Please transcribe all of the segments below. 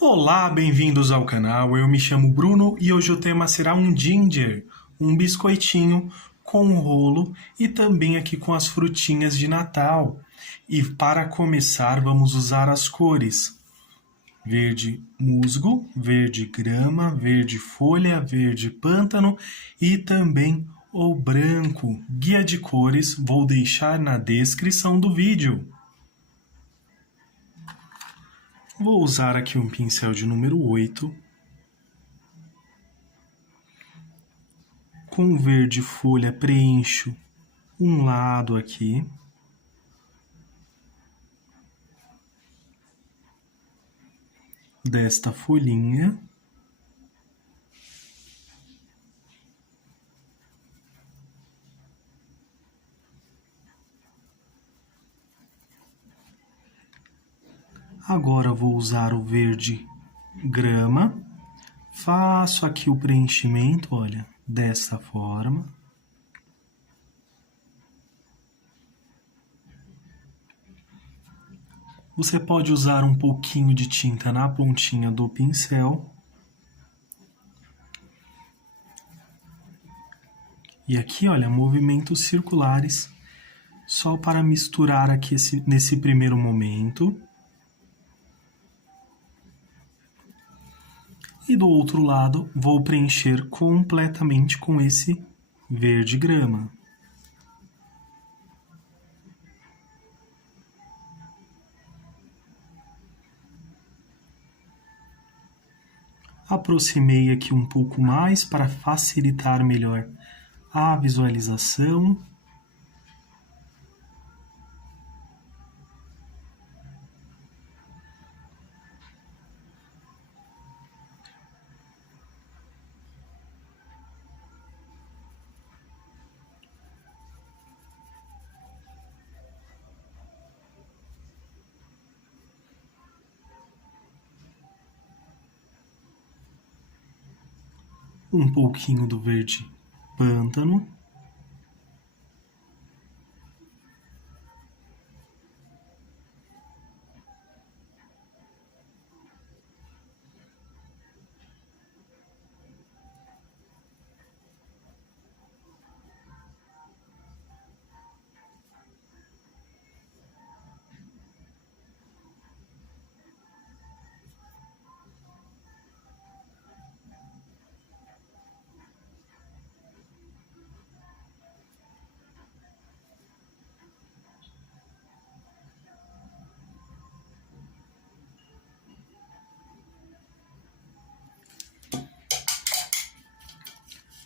Olá, bem-vindos ao canal. Eu me chamo Bruno e hoje o tema será um ginger, um biscoitinho com um rolo e também aqui com as frutinhas de Natal. E para começar, vamos usar as cores: verde musgo, verde grama, verde folha, verde pântano e também o branco. Guia de cores vou deixar na descrição do vídeo. Vou usar aqui um pincel de número 8. Com verde folha preencho um lado aqui. Desta folhinha. Agora vou usar o verde grama. Faço aqui o preenchimento, olha, dessa forma. Você pode usar um pouquinho de tinta na pontinha do pincel. E aqui, olha, movimentos circulares, só para misturar aqui nesse primeiro momento. E do outro lado, vou preencher completamente com esse verde grama. Aproximei aqui um pouco mais para facilitar melhor a visualização. Um pouquinho do verde pântano.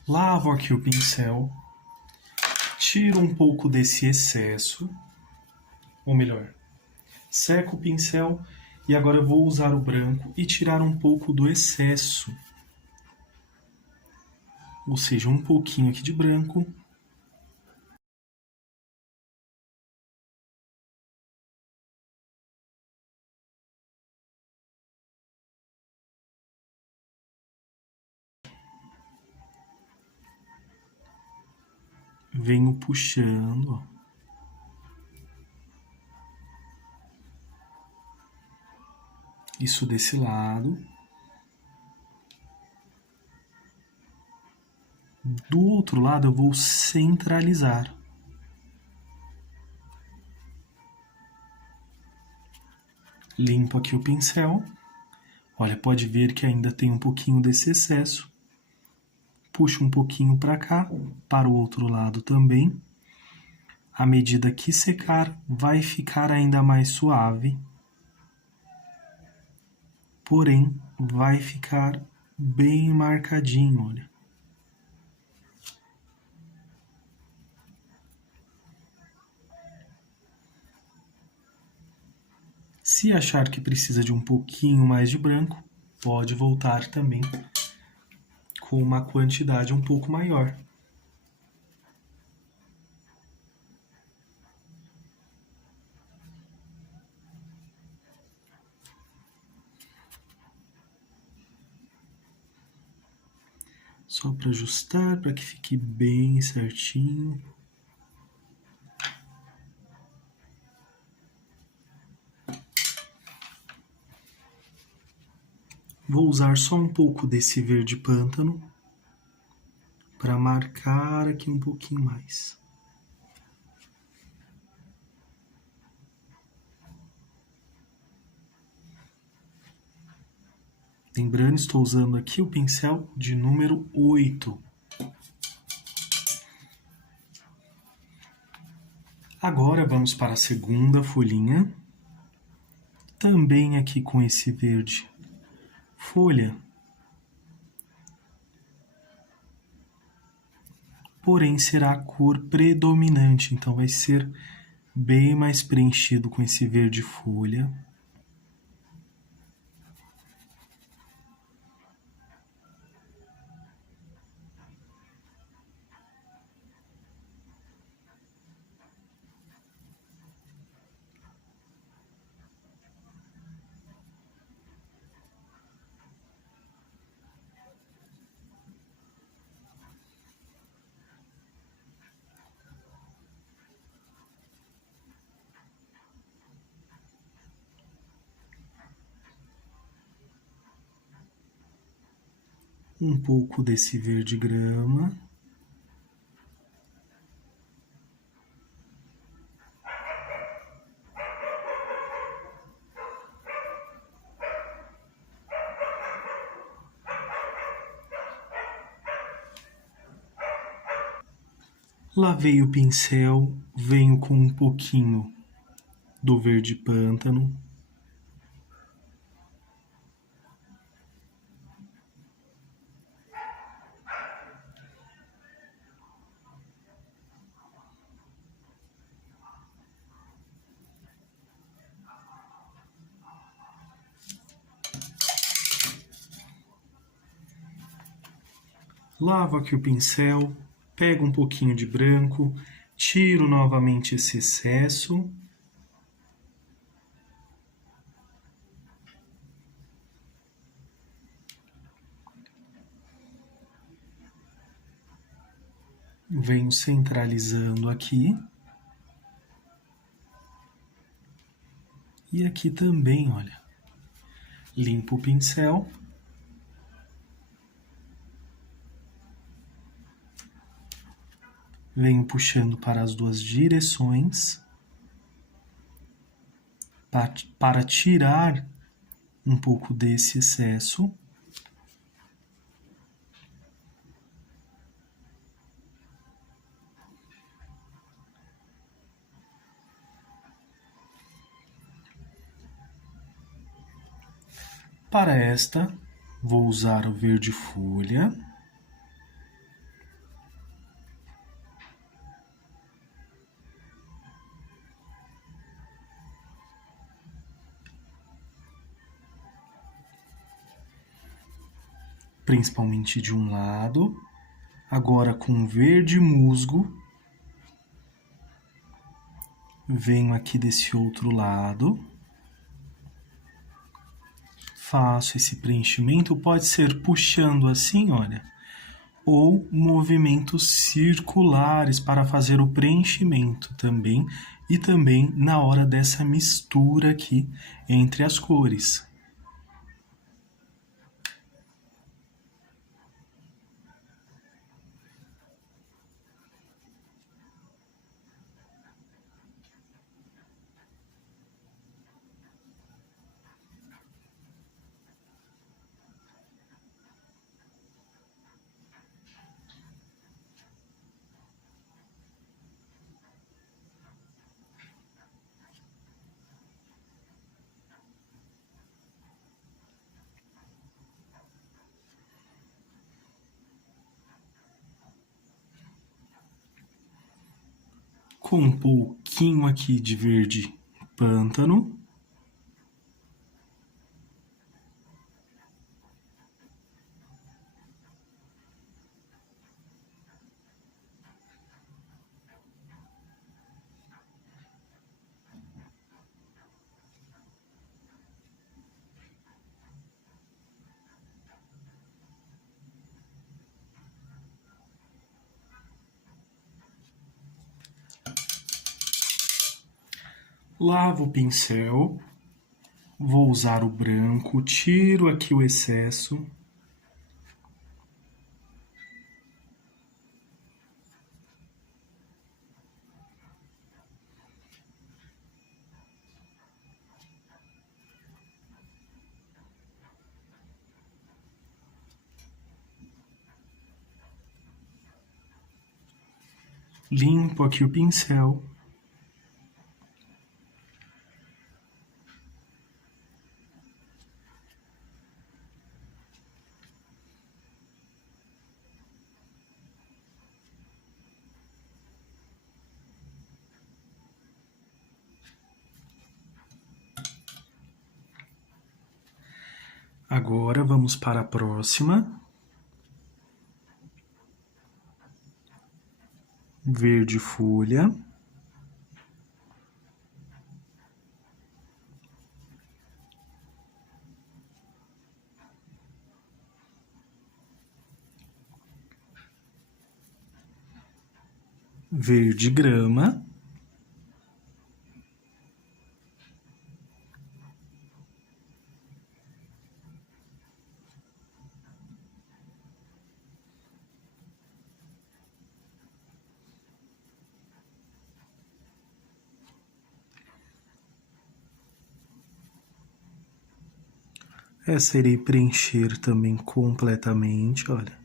Lavo aqui o pincel, tiro um pouco desse excesso, ou melhor, seco o pincel e agora eu vou usar o branco e tirar um pouco do excesso. Ou seja, um pouquinho aqui de branco. Venho puxando, ó. Isso desse lado. Do outro lado eu vou centralizar. Limpo aqui o pincel. Olha, pode ver que ainda tem um pouquinho desse excesso. Puxo um pouquinho para cá, para o outro lado também. À medida que secar, vai ficar ainda mais suave. Porém, vai ficar bem marcadinho, olha. Se achar que precisa de um pouquinho mais de branco, pode voltar também com uma quantidade um pouco maior. Só para ajustar, para que fique bem certinho. Vou usar só um pouco desse verde pântano para marcar aqui um pouquinho mais. Lembrando, estou usando aqui o pincel de número 8. Agora vamos para a segunda folhinha. Também aqui com esse verde folha. Porém, será a cor predominante, então vai ser bem mais preenchido com esse verde folha. Um pouco desse verde grama. Lavei o pincel, venho com um pouquinho do verde pântano. Lavo aqui o pincel, pego um pouquinho de branco, tiro novamente esse excesso. Venho centralizando aqui. E aqui também, olha. Limpo o pincel. Venho puxando para as duas direções para tirar um pouco desse excesso. Para esta, vou usar o verde folha. Principalmente de um lado. Agora com verde musgo. Venho aqui desse outro lado. Faço esse preenchimento, pode ser puxando assim, olha, ou movimentos circulares para fazer o preenchimento também, e também na hora dessa mistura aqui entre as cores. Com um pouquinho aqui de verde pântano. Lavo o pincel, Vou usar o branco, tiro aqui o excesso. Limpo aqui o pincel. Agora vamos para a próxima. Verde folha. Verde grama. Essa irei preencher também completamente, olha.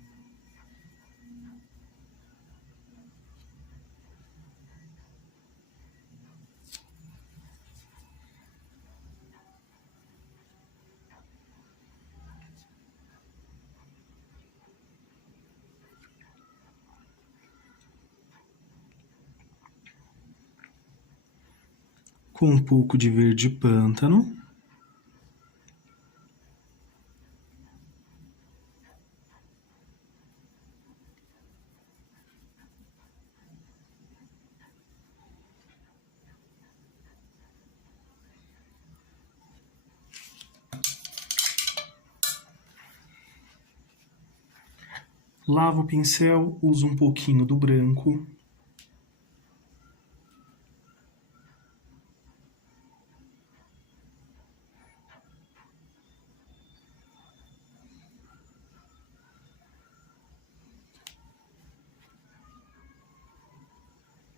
Com um pouco de verde pântano. Lavo o pincel, uso um pouquinho do branco.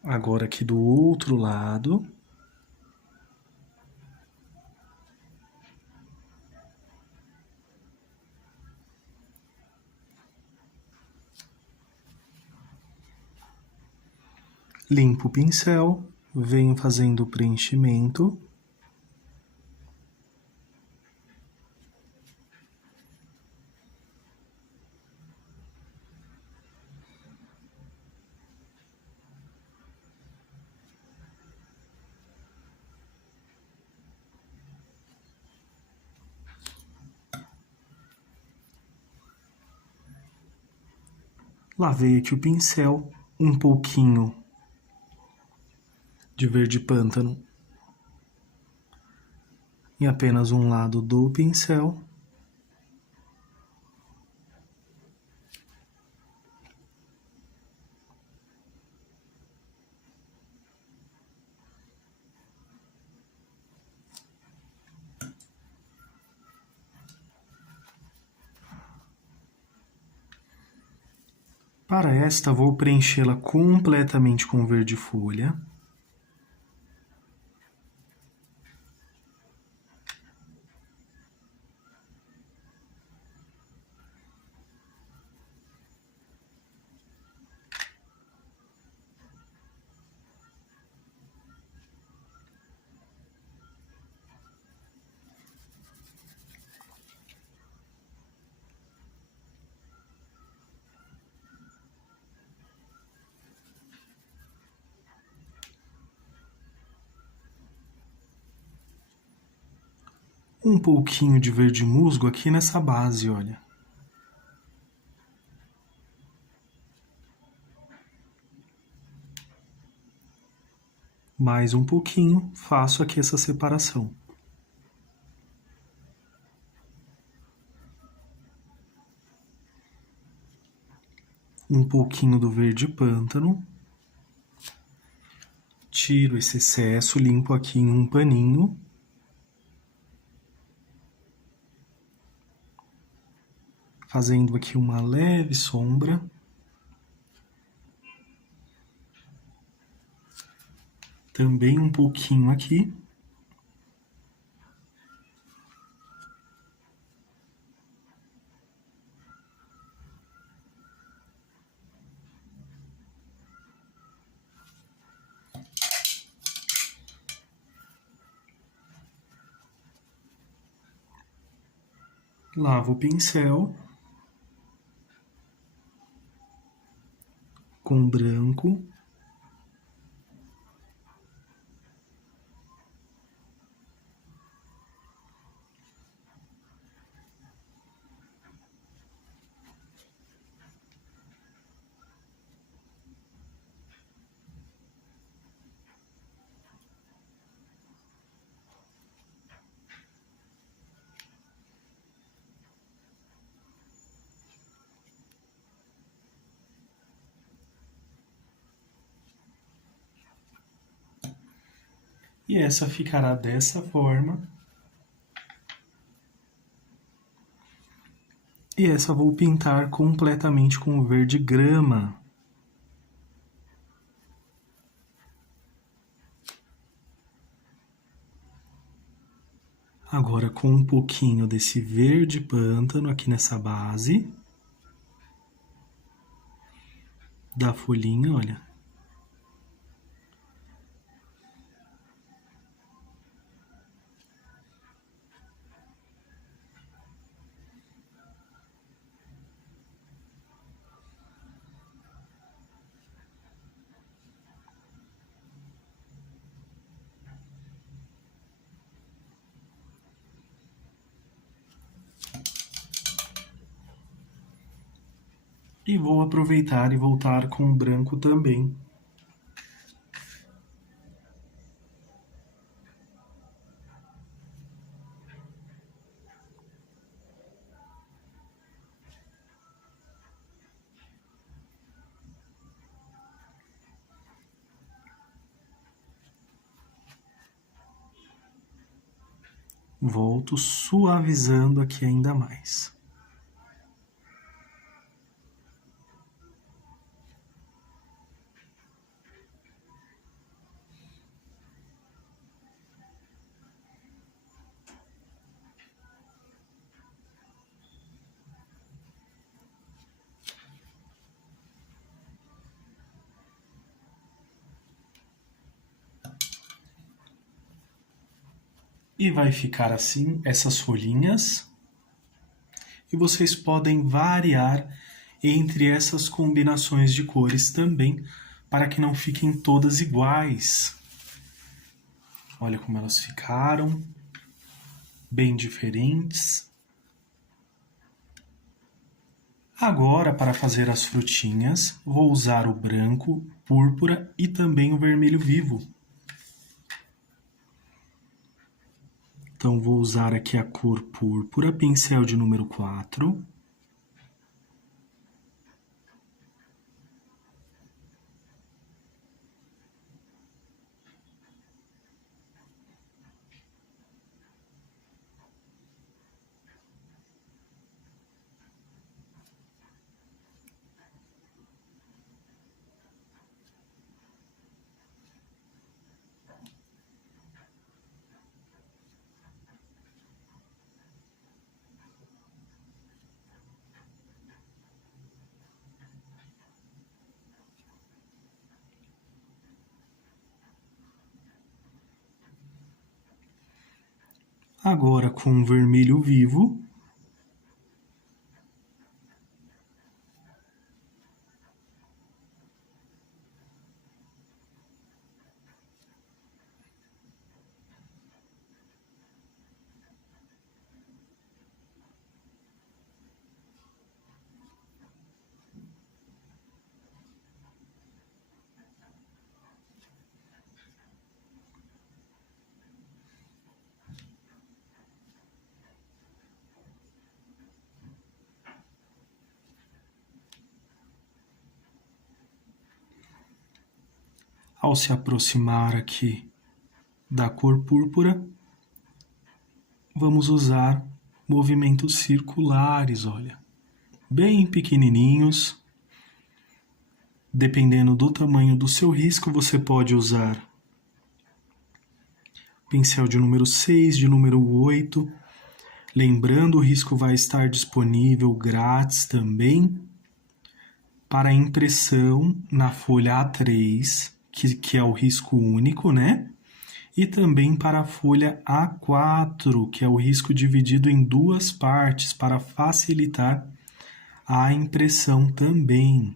Agora aqui do outro lado. Limpo o pincel, venho fazendo o preenchimento. Lavei aqui o pincel, um pouquinho de verde pântano em apenas um lado do pincel. Para esta, vou preenchê-la completamente com verde folha. Um pouquinho de verde musgo aqui nessa base, olha. Mais um pouquinho, faço aqui essa separação. Um pouquinho do verde pântano. Tiro esse excesso, limpo aqui em um paninho. fazendo aqui uma leve sombra. Também um pouquinho aqui. Lavo o pincel com branco. E essa ficará dessa forma. E essa vou pintar completamente com o verde grama. Agora com um pouquinho desse verde pântano aqui nessa base. Da folhinha, olha. E vou aproveitar e voltar com o branco também. Volto suavizando aqui ainda mais. E vai ficar assim essas folhinhas. E vocês podem variar entre essas combinações de cores também, para que não fiquem todas iguais. Olha como elas ficaram, bem diferentes. Agora, para fazer as frutinhas, vou usar o branco, púrpura e também o vermelho vivo. Então, vou usar aqui a cor púrpura, pincel de número 4. Agora, com o vermelho vivo, ao se aproximar aqui da cor púrpura, vamos usar movimentos circulares, olha. bem pequenininhos. Dependendo do tamanho do seu risco, você pode usar pincel de número 6, de número 8. Lembrando, o risco vai estar disponível grátis também para impressão na folha A3, que é o risco único, né? E também para a folha A4, que é o risco dividido em duas partes para facilitar a impressão também.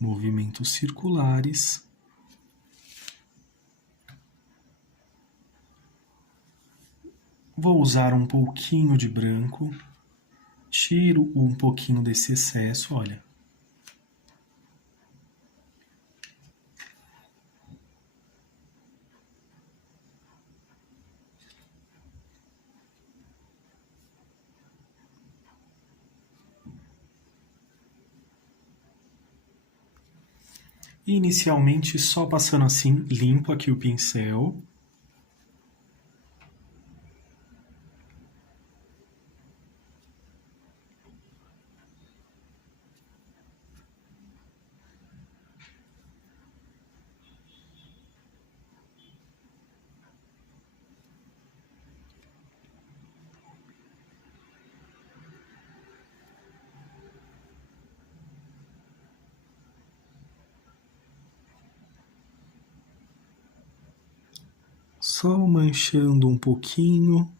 Movimentos circulares. Vou usar um pouquinho de branco. Tiro um pouquinho desse excesso, olha. Inicialmente, só passando assim, limpo aqui o pincel. Só manchando um pouquinho.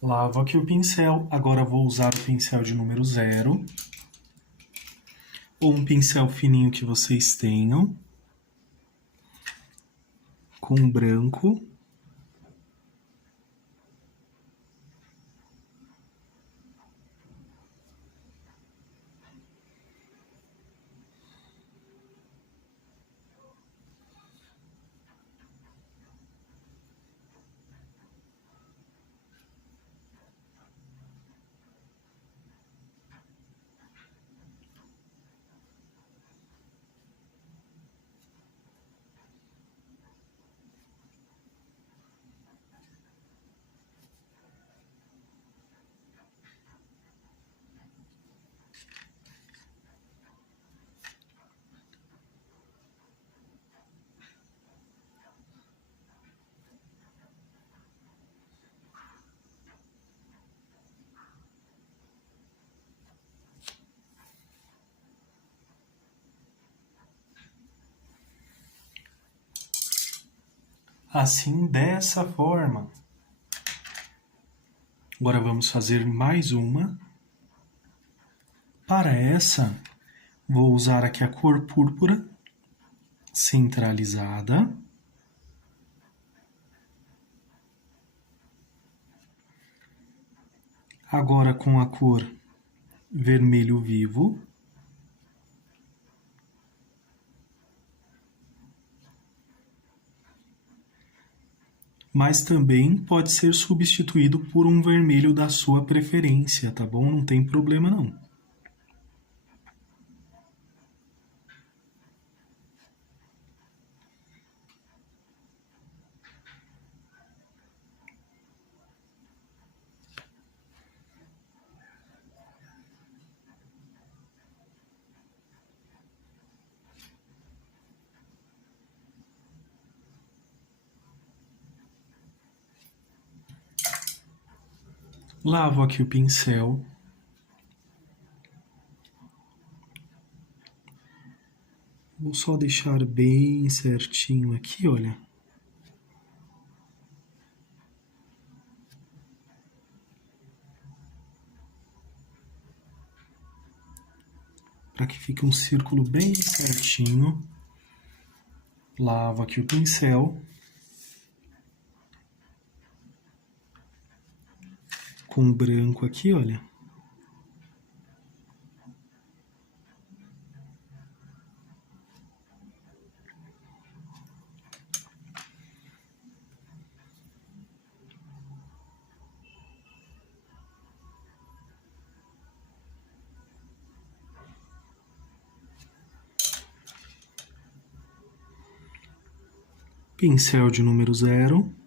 Lavo aqui o pincel. Agora vou usar o pincel de número 0. Ou um pincel fininho que vocês tenham. Com branco. Assim, dessa forma. Agora vamos fazer mais uma. Para essa, vou usar aqui a cor púrpura centralizada. Agora com a cor vermelho vivo. Mas também pode ser substituído por um vermelho da sua preferência, tá bom? Não tem problema não. Lavo aqui o pincel. Vou só deixar bem certinho aqui, olha. Para que fique um círculo bem certinho. Lavo aqui o pincel. Com branco aqui, olha. pincel de número 0.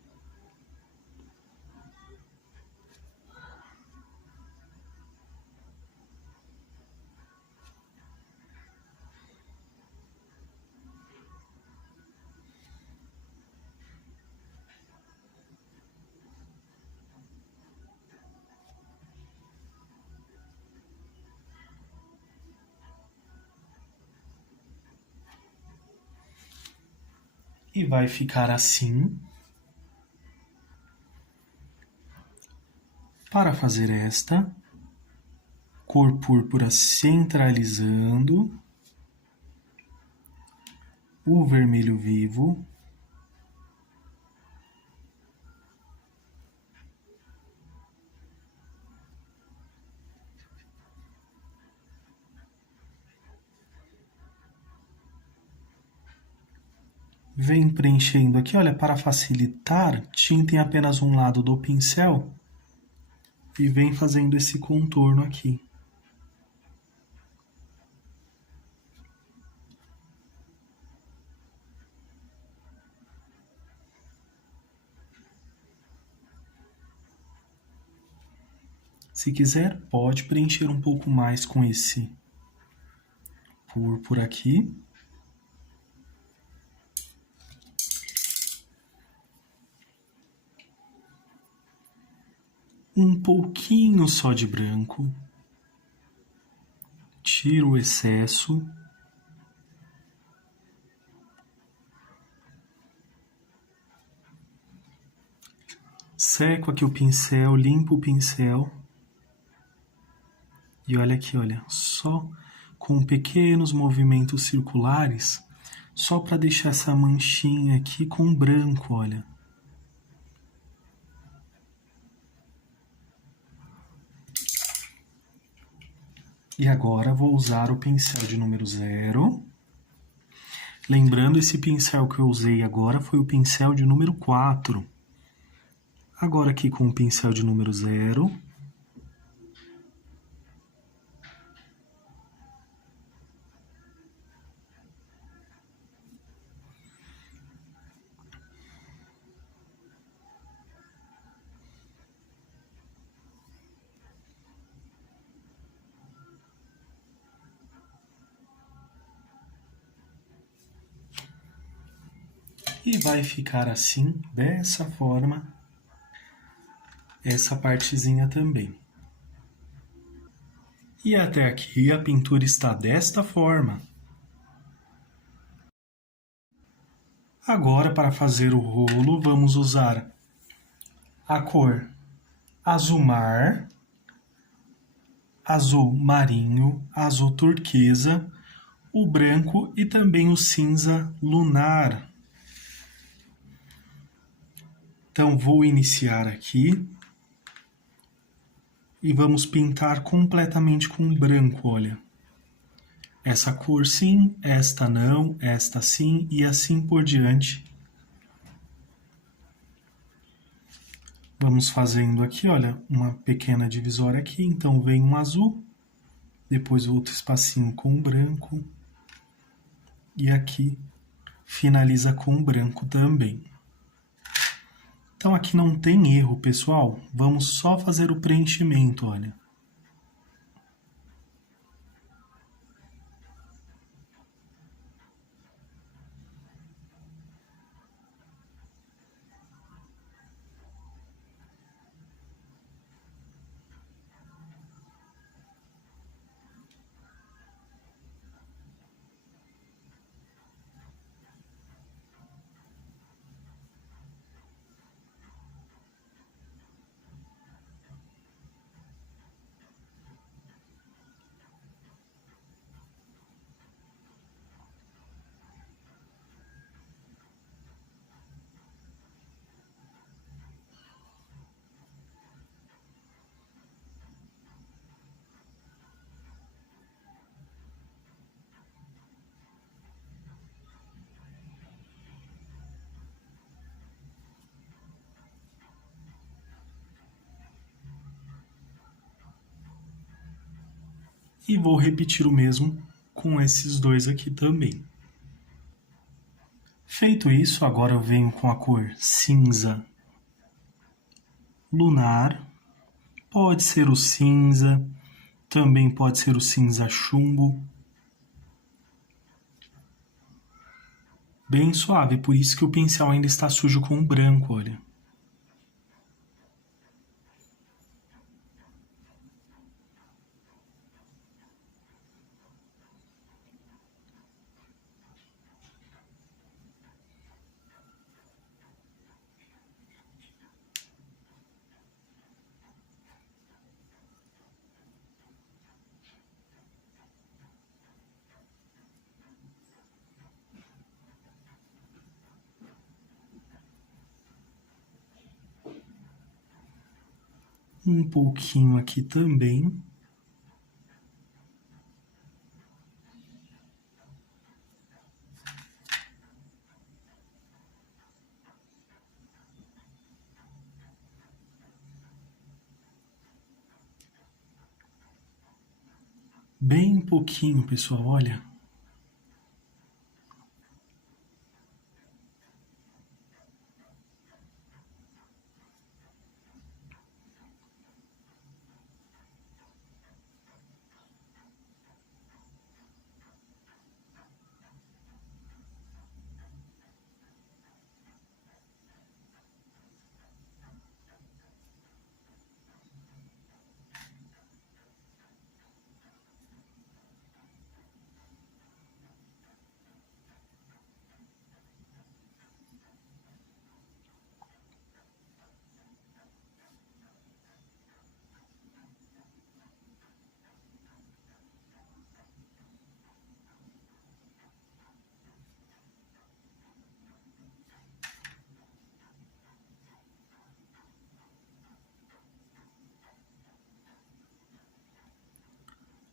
E vai ficar assim. Para fazer esta, cor púrpura centralizando, o vermelho vivo, vem preenchendo aqui, olha, para facilitar, tinta em apenas um lado do pincel e vem fazendo esse contorno aqui. Se quiser, pode preencher um pouco mais com esse púrpura aqui. Um pouquinho só de branco. Tiro o excesso. Seco aqui o pincel, limpo o pincel. E olha aqui, olha, só com pequenos movimentos circulares, só para deixar essa manchinha aqui com branco, olha. E agora vou usar o pincel de número 0. Lembrando, esse pincel que eu usei agora foi o pincel de número 4. Agora aqui com o pincel de número 0. E vai ficar assim, dessa forma, essa partezinha também. E até aqui a pintura está desta forma. Agora, para fazer o rolo, vamos usar a cor azul mar, azul marinho, azul turquesa, o branco e também o cinza lunar. Então, vou iniciar aqui e vamos pintar completamente com branco, olha. Essa cor sim, esta não, esta sim e assim por diante. Vamos fazendo aqui, olha, uma pequena divisória aqui. Então, vem um azul, depois outro espacinho com branco e aqui finaliza com branco também. Então aqui não tem erro, pessoal. Vamos só fazer o preenchimento, olha. E vou repetir o mesmo com esses dois aqui também. Feito isso, agora eu venho com a cor cinza lunar. Pode ser o cinza, também pode ser o cinza chumbo. Bem suave, por isso que o pincel ainda está sujo com o branco, olha. Um pouquinho aqui também. Bem pouquinho, pessoal, olha.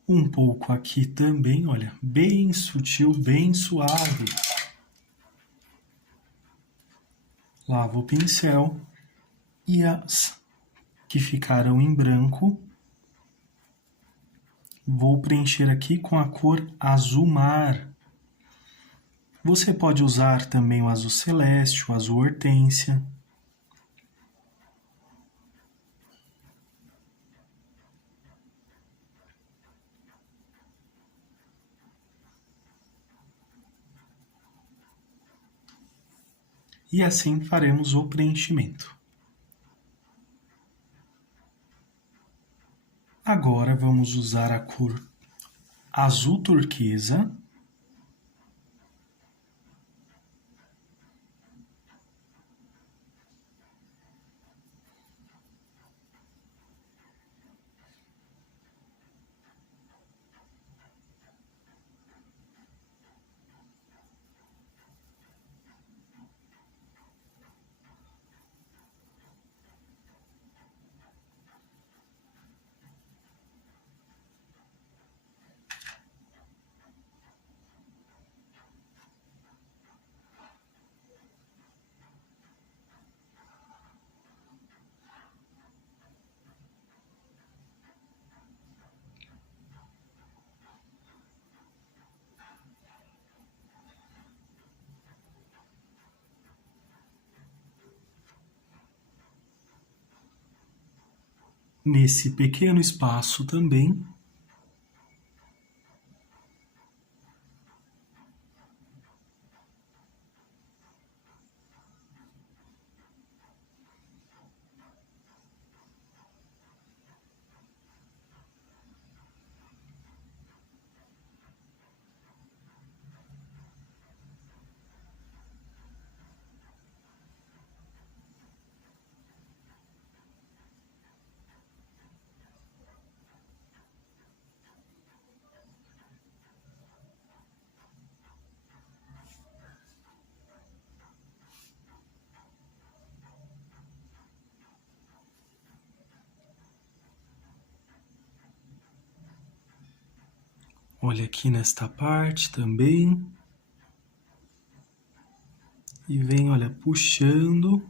Um pouco aqui também, olha, bem sutil, bem suave. Lavo o pincel e as que ficaram em branco, vou preencher aqui com a cor azul mar. Você pode usar também o azul celeste, o azul hortênsia. E assim faremos o preenchimento. Agora vamos usar a cor azul turquesa. Nesse pequeno espaço também. Olha aqui nesta parte também. E vem, olha, puxando.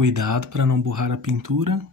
Cuidado para não borrar a pintura.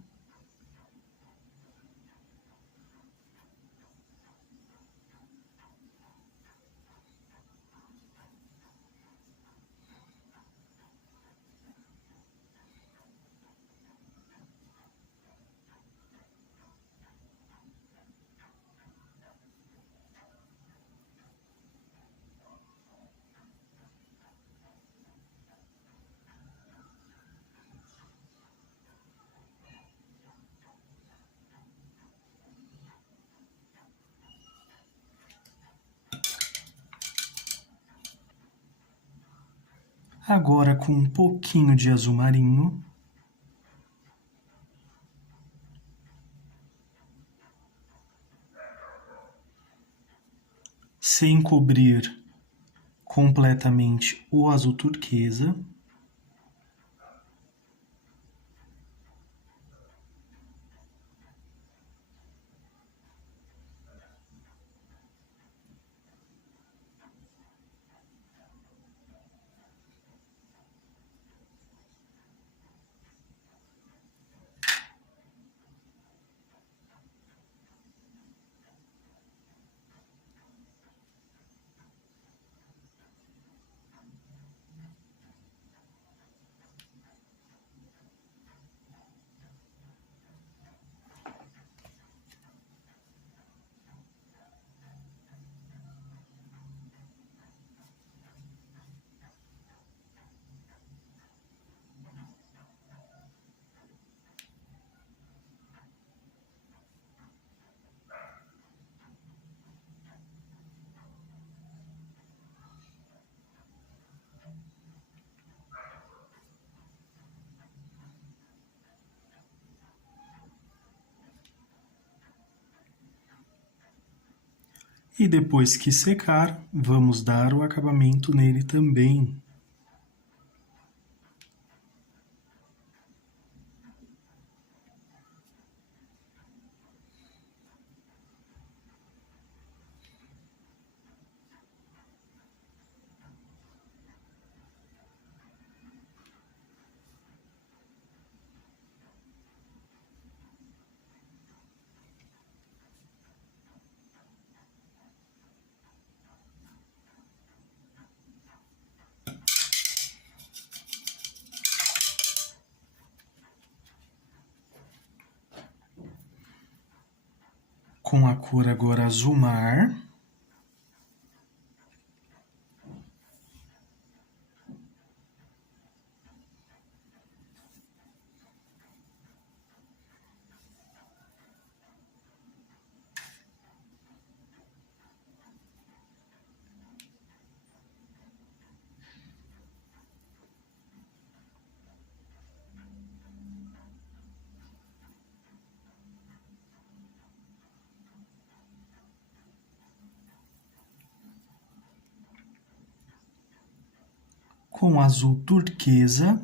Agora com um pouquinho de azul marinho. Sem cobrir completamente o azul turquesa. E depois que secar, vamos dar o acabamento nele também. Com a cor agora azul mar. Com azul turquesa.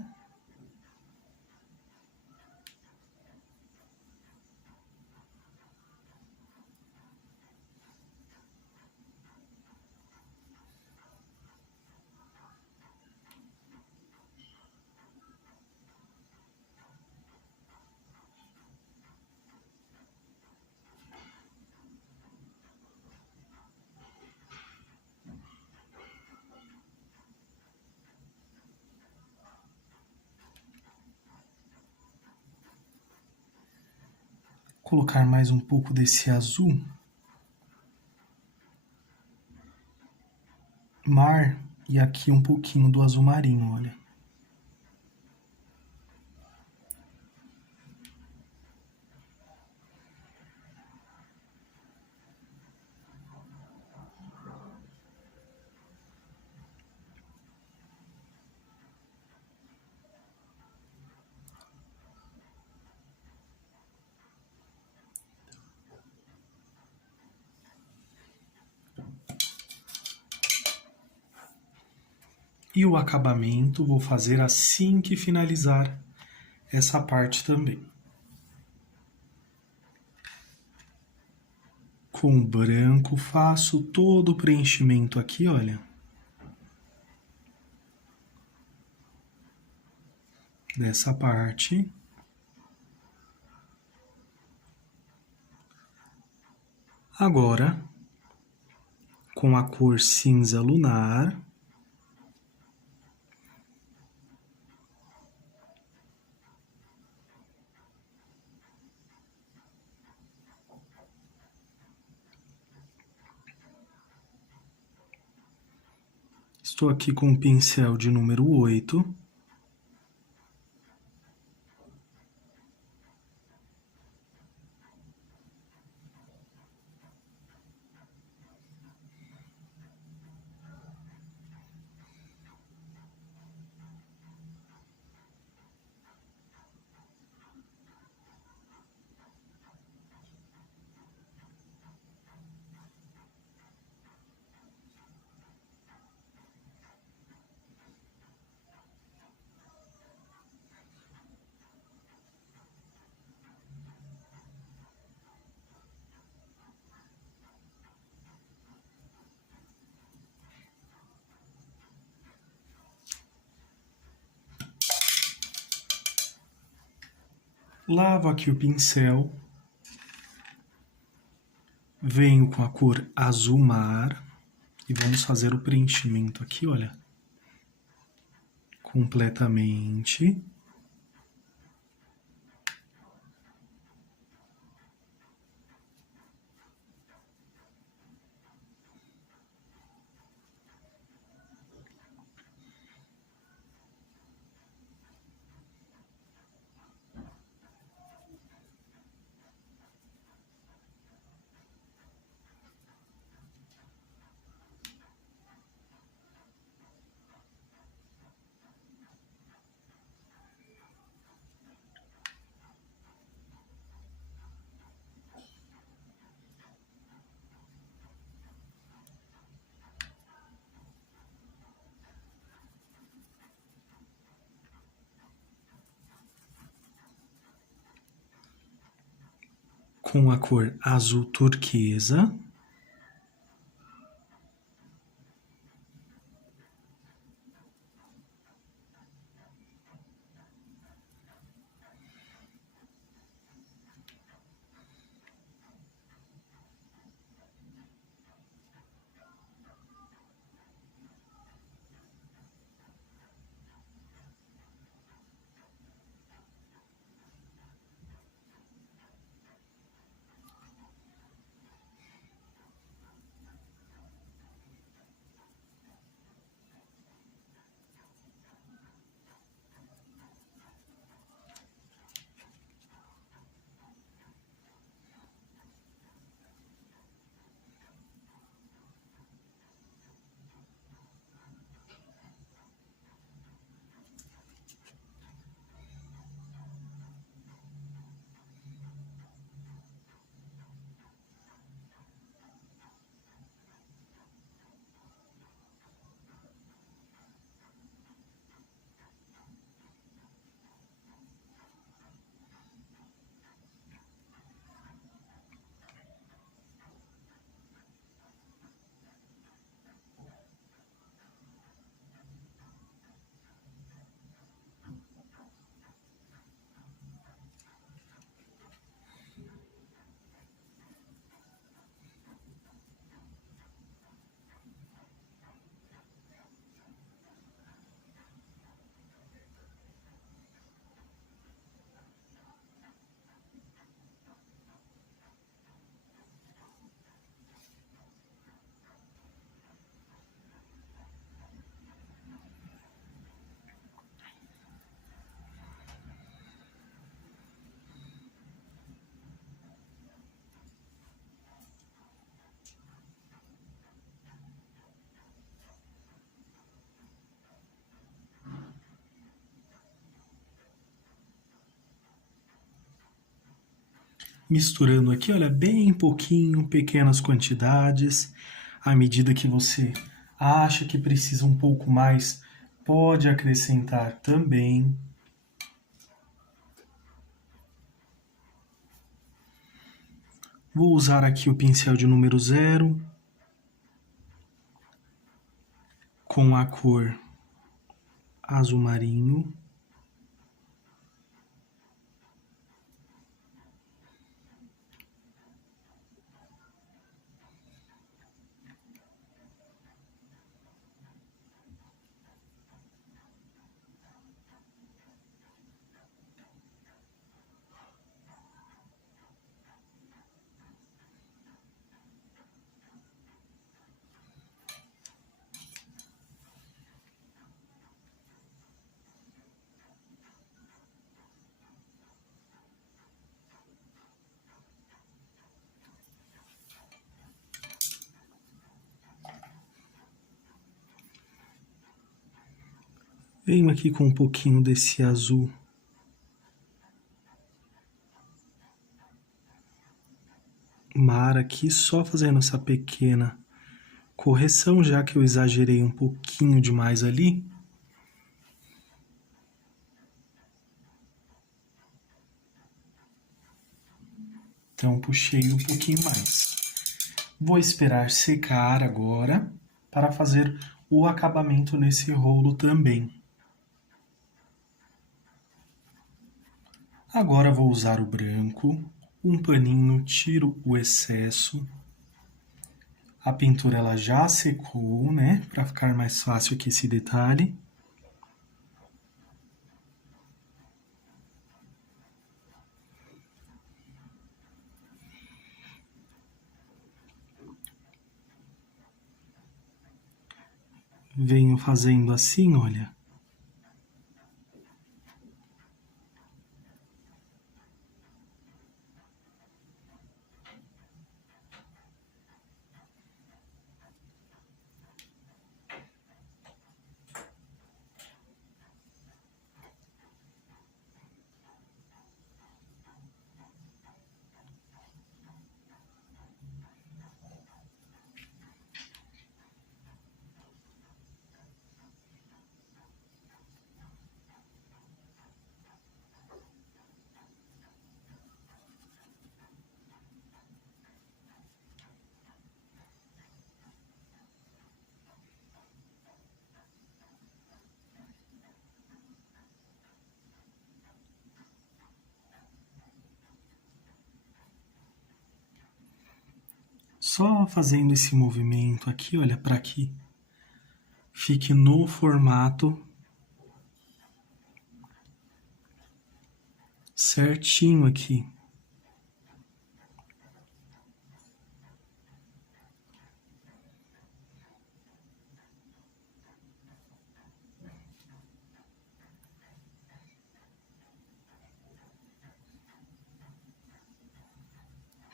Colocar mais um pouco desse azul mar e aqui um pouquinho do azul marinho, olha. E o acabamento vou fazer assim que finalizar essa parte também. Com branco faço todo o preenchimento aqui, olha. dessa parte. Agora, com a cor cinza lunar, estou aqui com o pincel de número 8. Lavo aqui o pincel, venho com a cor azul mar e vamos fazer o preenchimento aqui, olha, completamente. Com a cor azul turquesa. Misturando aqui, olha, bem pouquinho, pequenas quantidades. À medida que você acha que precisa um pouco mais, pode acrescentar também. Vou usar aqui o pincel de número 0 com a cor azul marinho. Venho aqui com um pouquinho desse azul mar aqui, só fazendo essa pequena correção, já que eu exagerei um pouquinho demais ali. Então, puxei um pouquinho mais. Vou esperar secar agora para fazer o acabamento nesse rolo também. Agora vou usar o branco, um paninho, tiro o excesso. A pintura ela já secou, né? Para ficar mais fácil aqui esse detalhe. Venho fazendo assim, olha. Só fazendo esse movimento aqui, olha, para que fique no formato certinho aqui.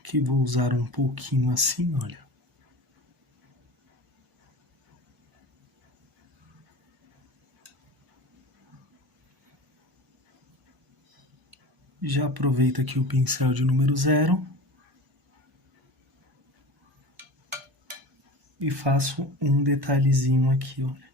Aqui vou usar um pouquinho assim, olha. Já aproveito aqui o pincel de número 0 e faço um detalhezinho aqui, olha.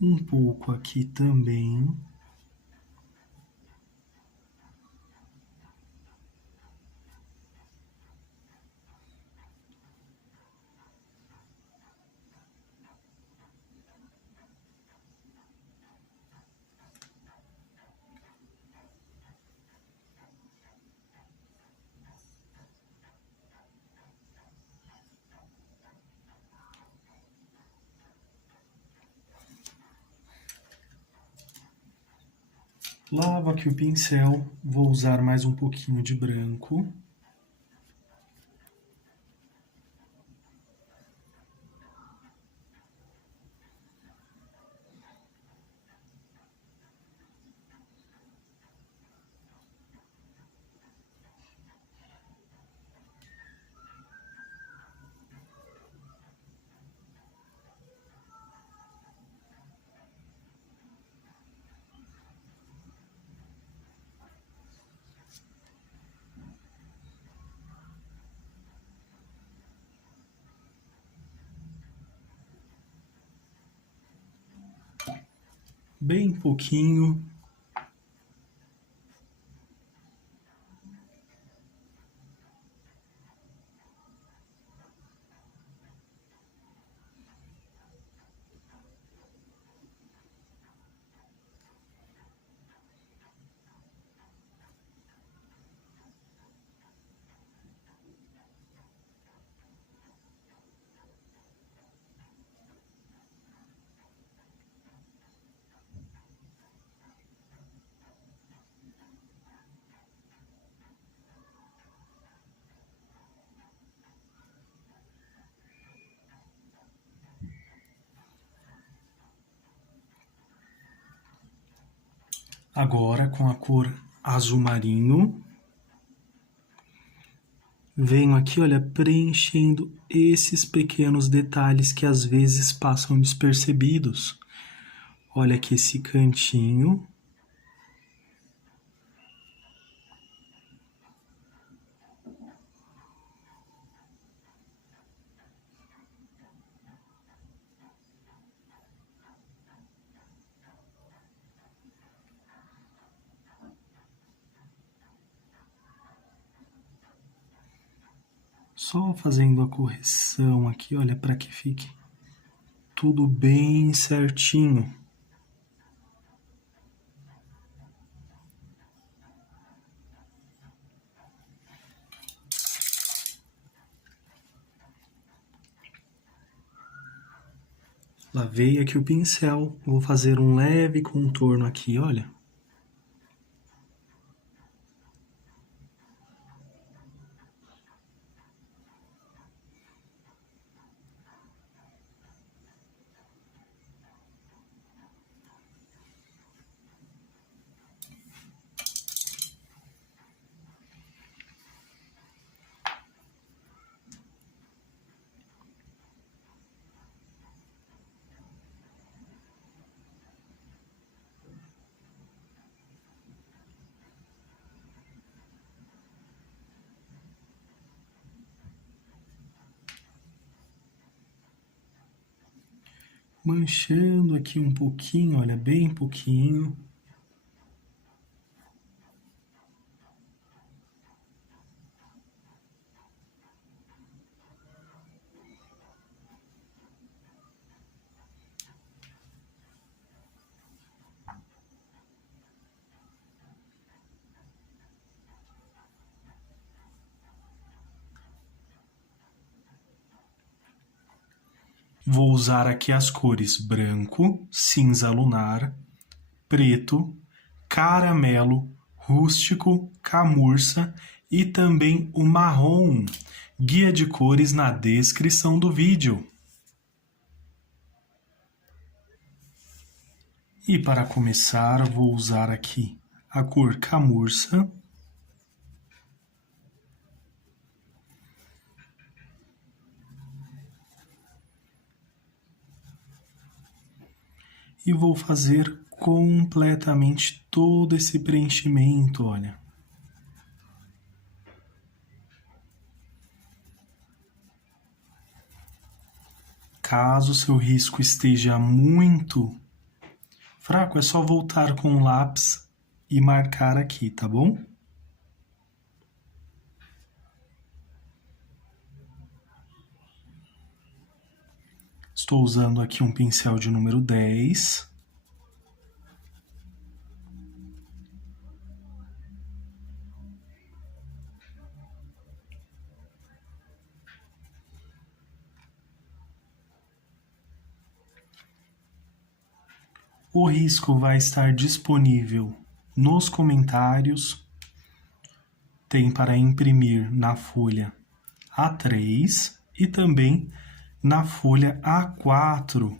Um pouco aqui também. Lavo aqui o pincel, vou usar mais um pouquinho de branco. Bem pouquinho. Agora, com a cor azul marinho, venho aqui, olha, preenchendo esses pequenos detalhes que às vezes passam despercebidos. Olha aqui esse cantinho. Só fazendo a correção aqui, olha, para que fique tudo bem certinho. Lavei aqui o pincel, vou fazer um leve contorno aqui, olha. Manchando aqui um pouquinho, olha, bem pouquinho. Vou usar aqui as cores branco, cinza lunar, preto, caramelo, rústico, camurça e também o marrom. Guia de cores na descrição do vídeo. E para começar, vou usar aqui a cor camurça. E vou fazer completamente todo esse preenchimento, olha. Caso seu risco esteja muito fraco, é só voltar com o lápis e marcar aqui, tá bom? Estou usando aqui um pincel de número 10. O risco vai estar disponível nos comentários. Tem para imprimir na folha A3 e também na folha A4.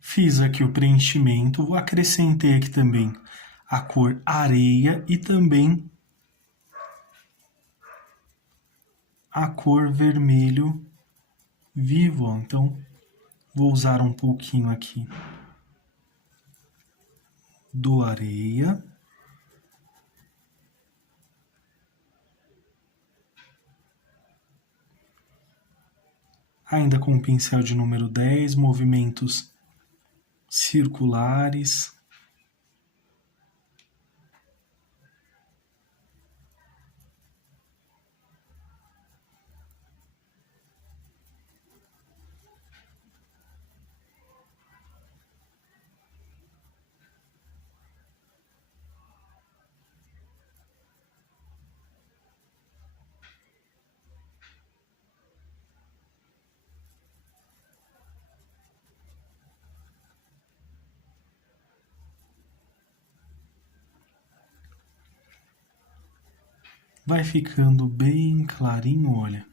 Fiz aqui o preenchimento, acrescentei aqui também a cor areia e também a cor vermelho vivo. Ó. Então, vou usar um pouquinho aqui do areia. Ainda com o pincel de número 10, movimentos circulares. vai ficando bem clarinho, olha.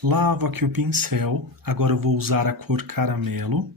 Lavo aqui o pincel, agora eu vou usar a cor caramelo.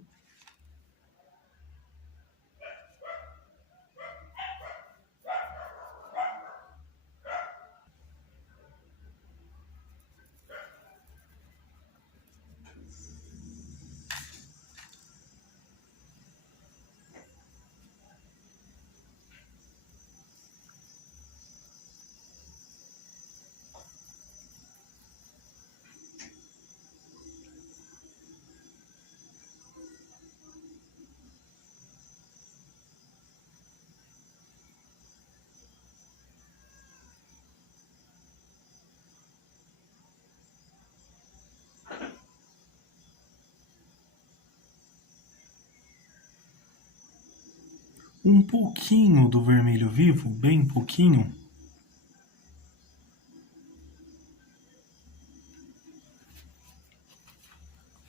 Um pouquinho do vermelho vivo, bem pouquinho.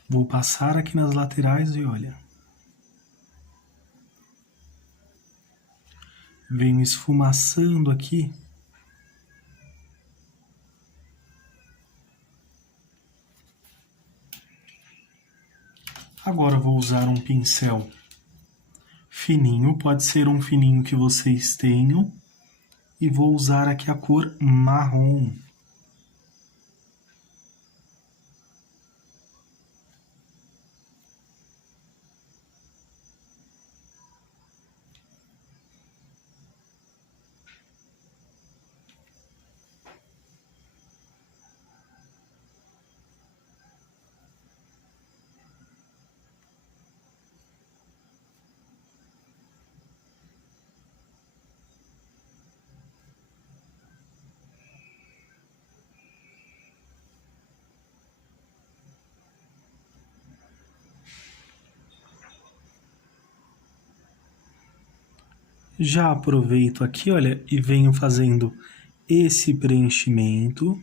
Vou passar aqui nas laterais e olha. Venho esfumaçando aqui. Agora vou usar um pincel fininho, pode ser um fininho que vocês tenham. E vou usar aqui a cor marrom. Já aproveito aqui, olha, e venho fazendo esse preenchimento.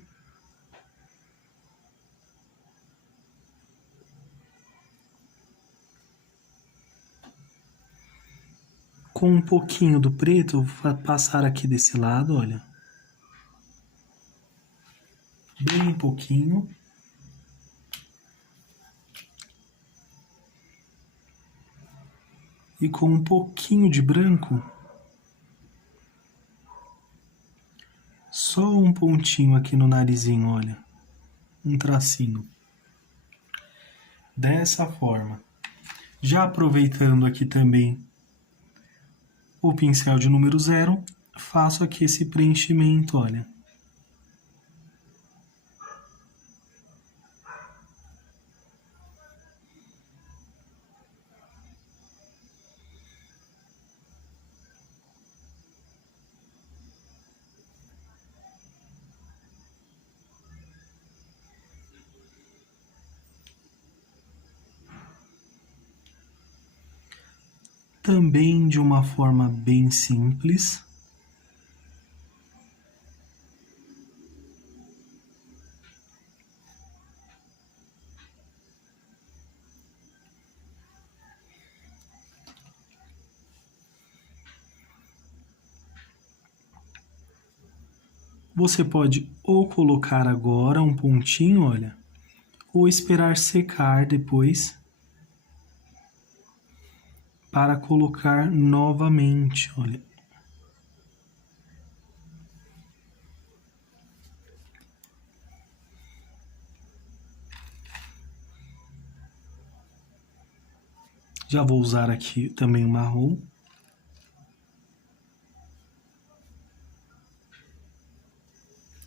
Com um pouquinho do preto, vou passar aqui desse lado, olha. Bem pouquinho. E com um pouquinho de branco, só um pontinho aqui no narizinho, olha. Um tracinho. Dessa forma. Já aproveitando aqui também o pincel de número 0, faço aqui esse preenchimento, olha. Também de uma forma bem simples. Você pode ou colocar agora um pontinho, olha, ou esperar secar depois para colocar novamente, olha. Já vou usar aqui também o marrom.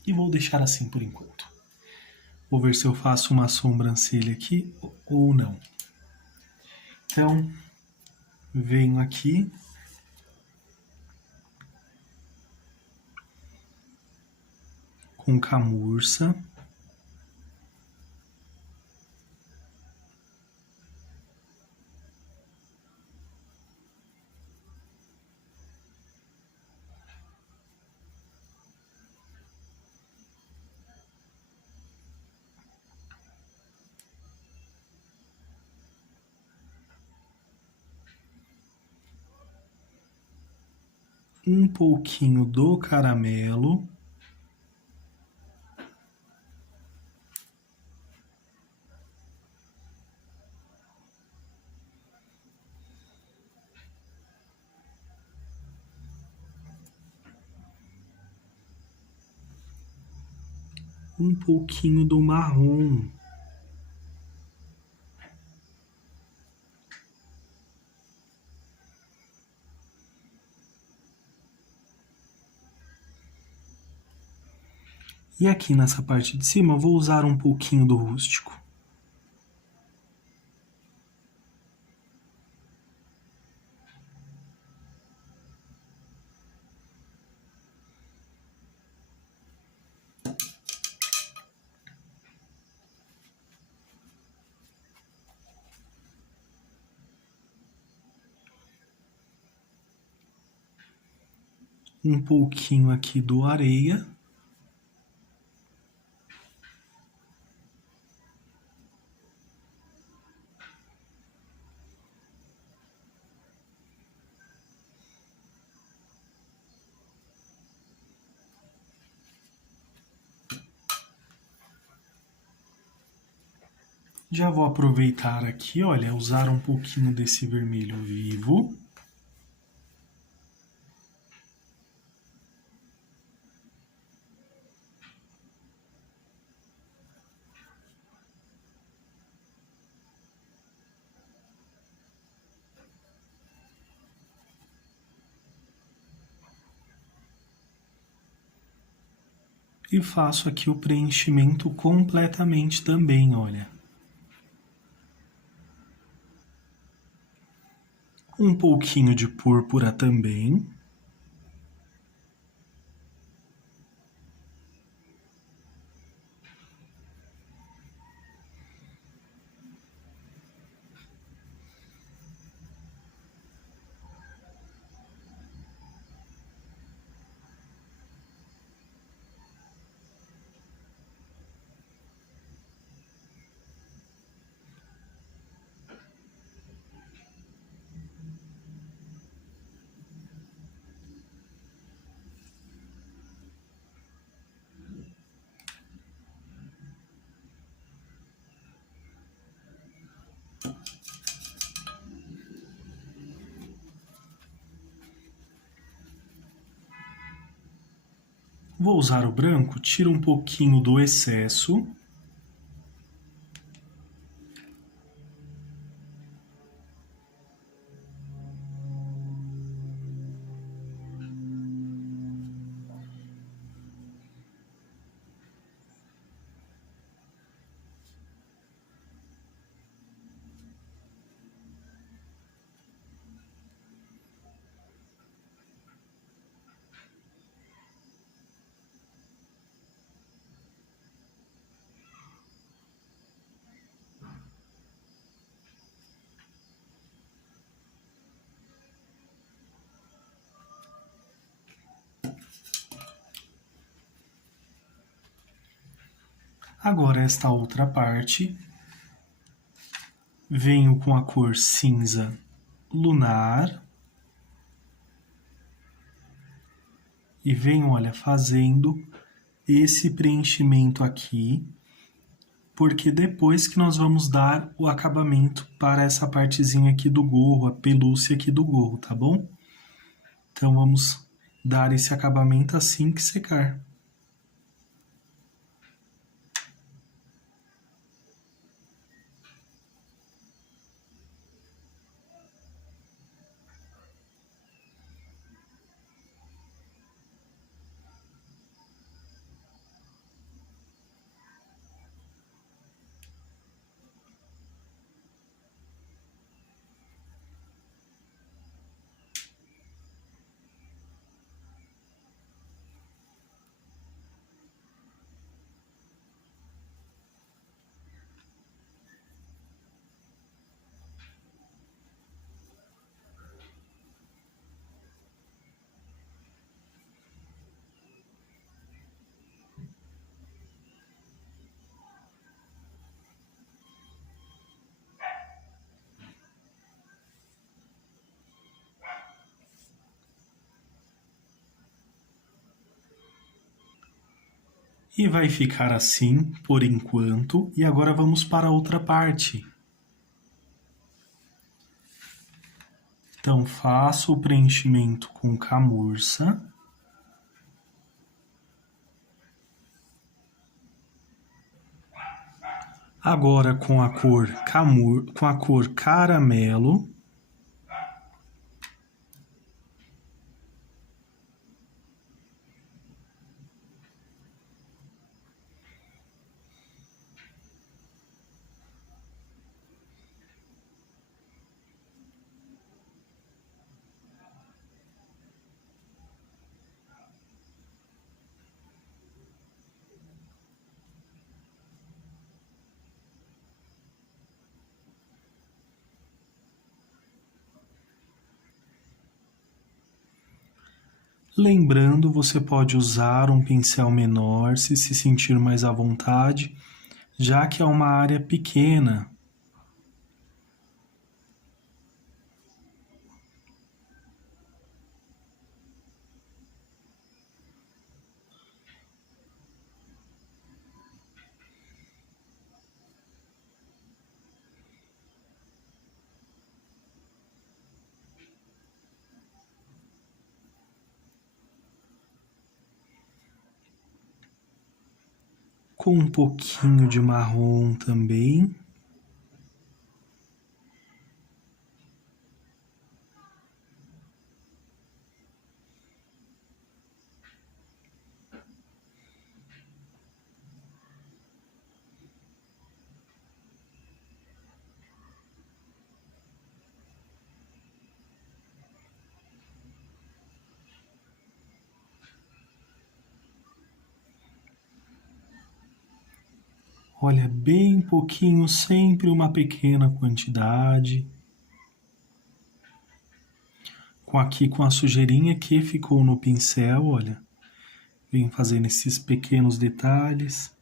E vou deixar assim por enquanto. Vou ver se eu faço uma sobrancelha aqui ou não. Então, venho aqui. Com camurça. um pouquinho do caramelo. Um pouquinho do marrom. E aqui nessa parte de cima eu vou usar um pouquinho do rústico. Um pouquinho aqui do areia. Já vou aproveitar aqui, olha, usar um pouquinho desse vermelho vivo. E faço aqui o preenchimento completamente também, olha. Um pouquinho de púrpura também. Vou usar o branco, tiro um pouquinho do excesso. Agora esta outra parte, venho com a cor cinza lunar e venho, olha, fazendo esse preenchimento aqui, porque depois que nós vamos dar o acabamento para essa partezinha aqui do gorro, a pelúcia aqui do gorro, tá bom? Então vamos dar esse acabamento assim que secar. E vai ficar assim por enquanto. E agora vamos para a outra parte. Então, faço o preenchimento com camurça. Agora com a cor caramelo. Lembrando, você pode usar um pincel menor se sentir mais à vontade, já que é uma área pequena. Com um pouquinho de marrom também. Olha, bem pouquinho, sempre uma pequena quantidade. Com a sujeirinha que ficou no pincel, olha. Vem fazendo esses pequenos detalhes.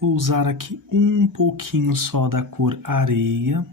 Vou usar aqui um pouquinho só da cor areia.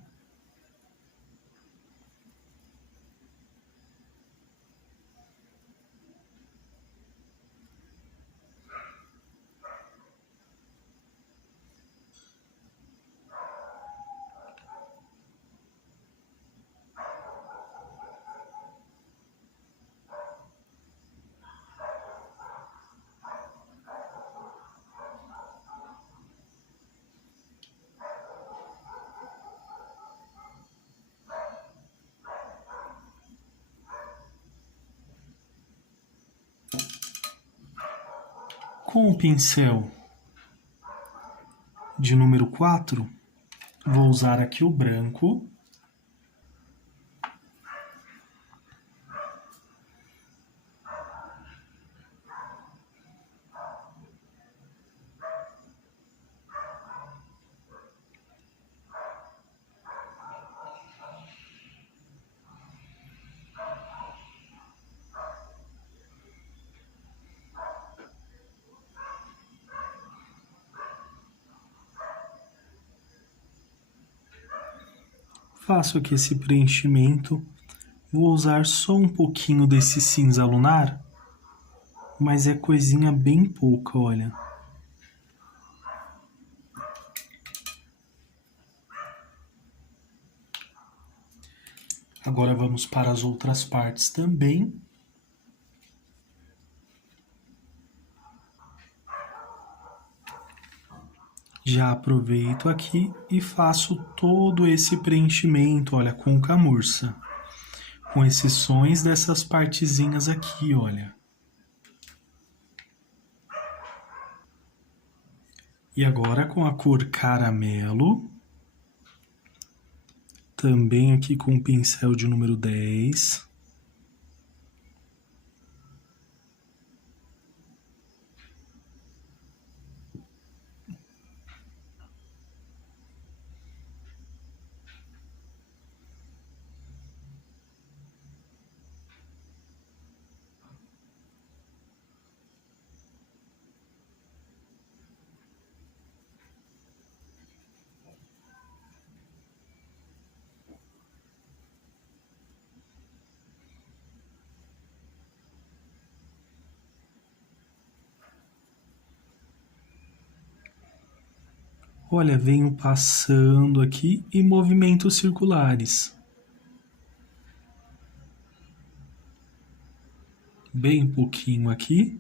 Com o pincel de número 4, vou usar aqui o branco. Faço aqui esse preenchimento. Vou usar só um pouquinho desse cinza lunar, mas é coisinha bem pouca, olha. Agora vamos para as outras partes também. Já aproveito aqui e faço todo esse preenchimento, olha, com camurça. Com exceções dessas partezinhas aqui, olha. E agora com a cor caramelo. Também aqui com o pincel de número 10. Olha, venho passando aqui em movimentos circulares. Bem pouquinho aqui.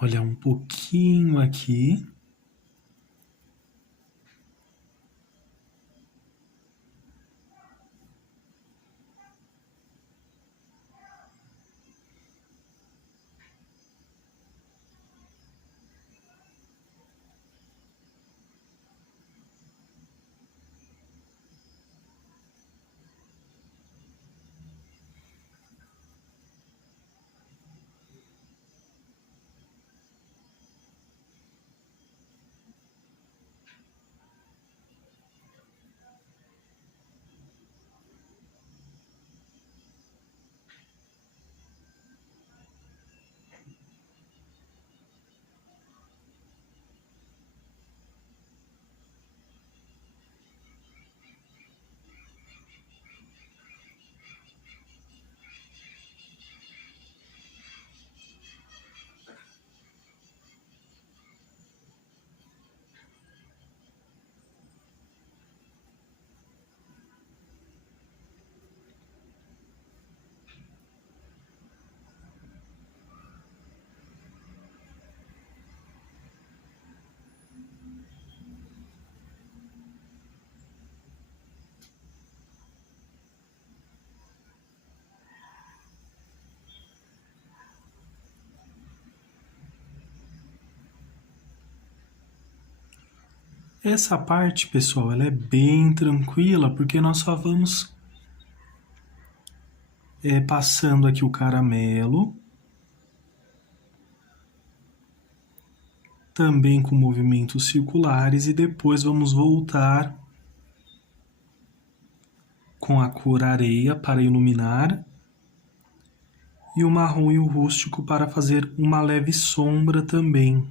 Olha, um pouquinho aqui. Essa parte, pessoal, ela é bem tranquila, porque nós só vamos passando aqui o caramelo, também com movimentos circulares, e depois vamos voltar com a cor areia para iluminar e o marrom e o rústico para fazer uma leve sombra também.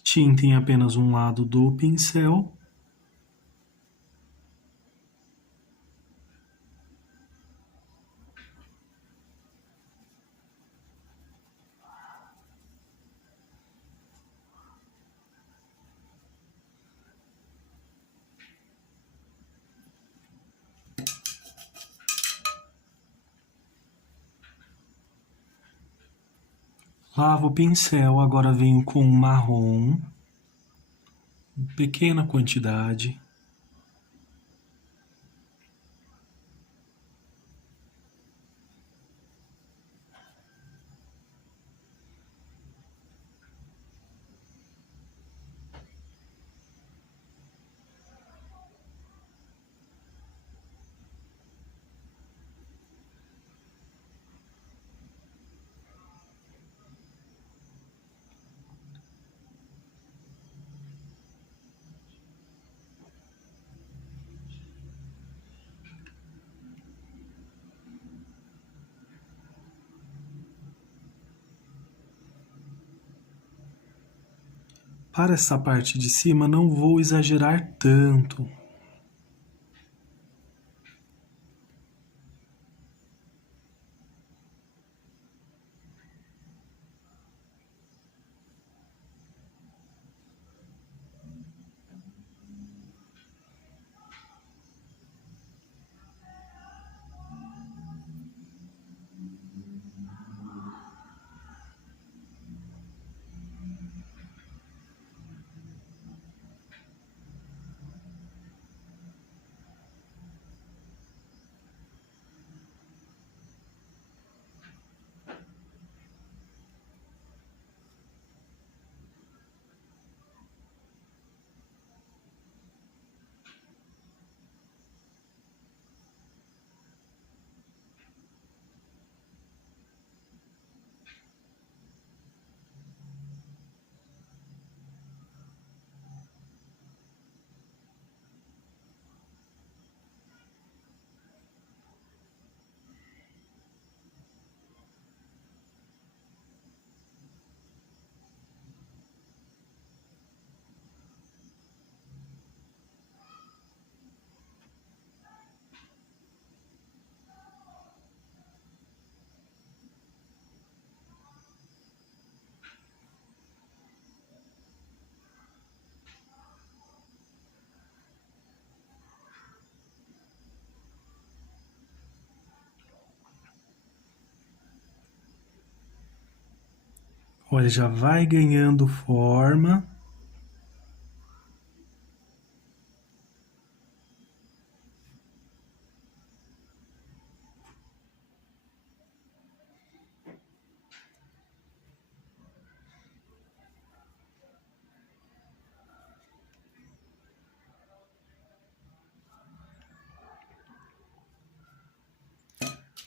Tinta em apenas um lado do pincel. Lavo o pincel, agora venho com o marrom, pequena quantidade. Para essa parte de cima não vou exagerar tanto. Olha, já vai ganhando forma.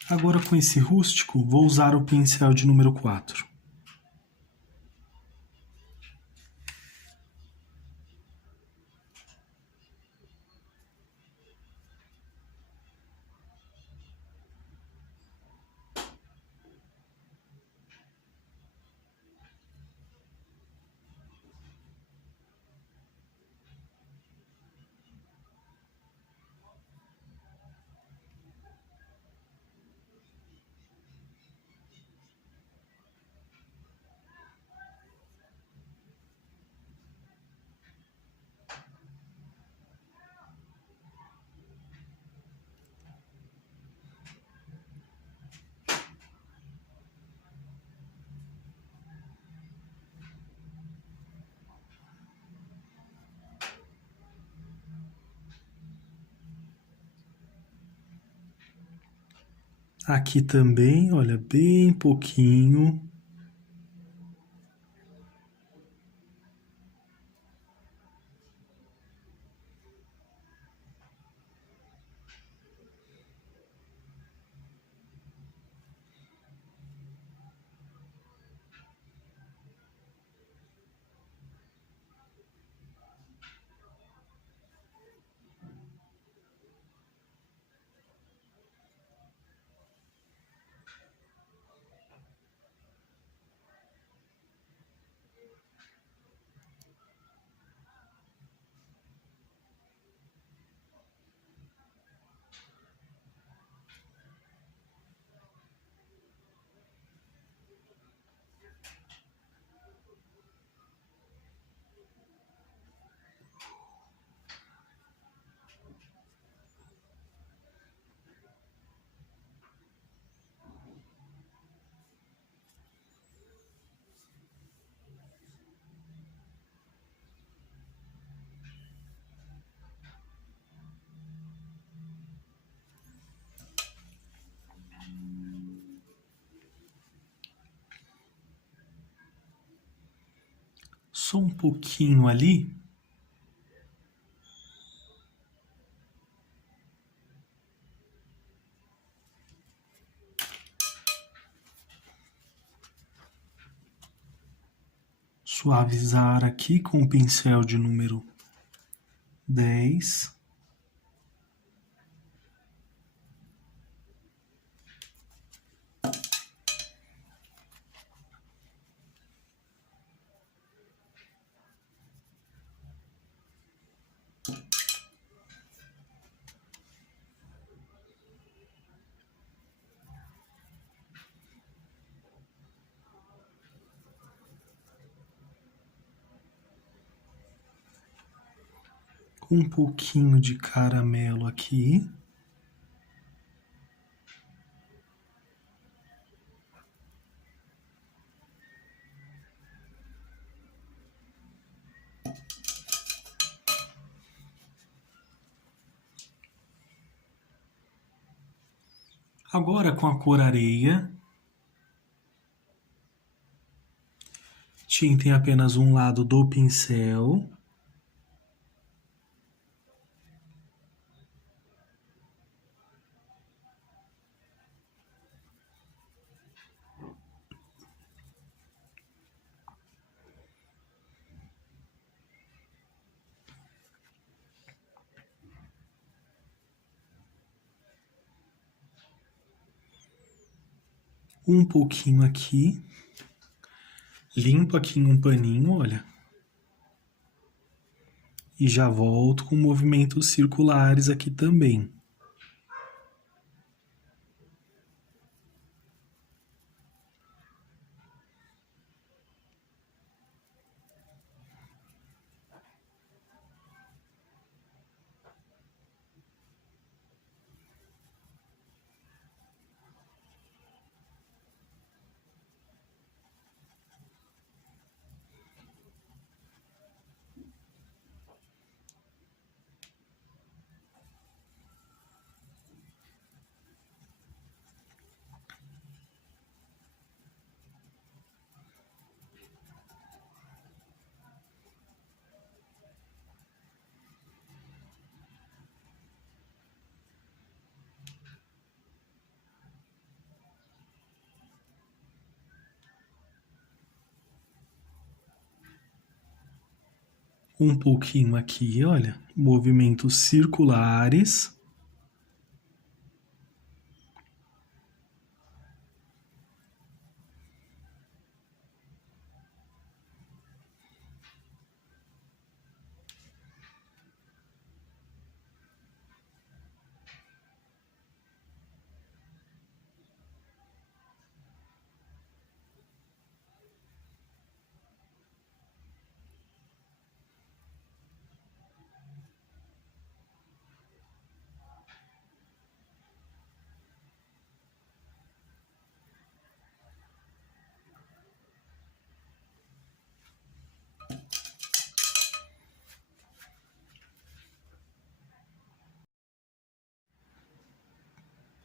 Agora com esse rústico, vou usar o pincel de número 4. Aqui também, olha, bem pouquinho. Só um pouquinho ali. Suavizar aqui com o pincel de número 10. Um pouquinho de caramelo aqui. Agora com a cor areia, tintem apenas um lado do pincel. Um pouquinho aqui. Limpo aqui em um paninho, olha. E já volto com movimentos circulares aqui também. um pouquinho aqui, olha, movimentos circulares.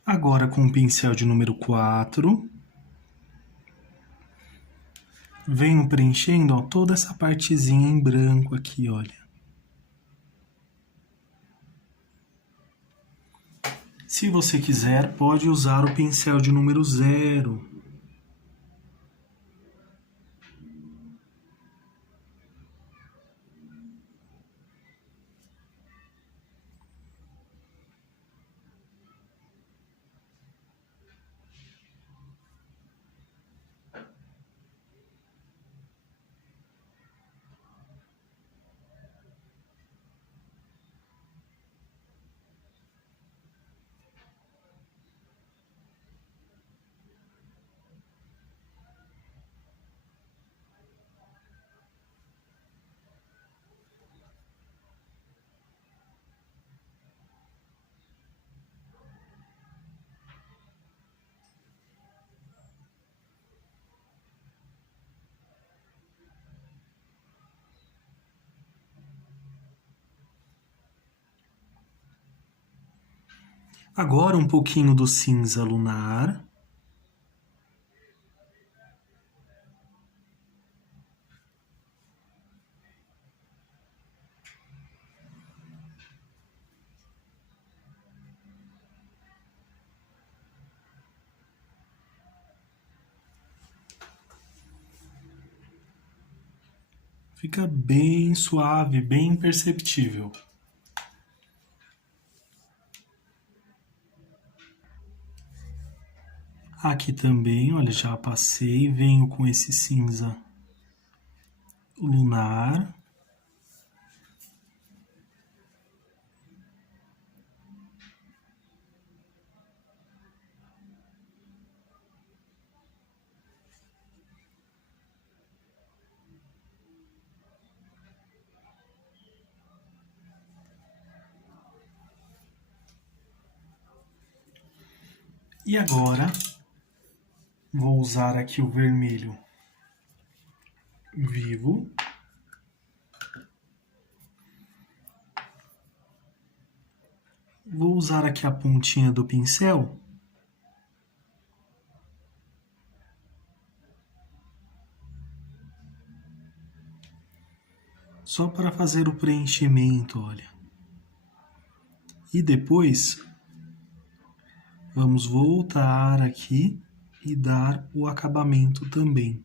Agora com o pincel de número 4, venho preenchendo, ó, toda essa partezinha em branco aqui, olha. Se você quiser, pode usar o pincel de número 0. Agora um pouquinho do cinza lunar. Fica bem suave, bem perceptível. Aqui também, olha, já passei, venho com esse cinza lunar. E agora, vou usar aqui o vermelho vivo. Vou usar aqui a pontinha do pincel. Só para fazer o preenchimento, olha. E depois, vamos voltar aqui e dar o acabamento também.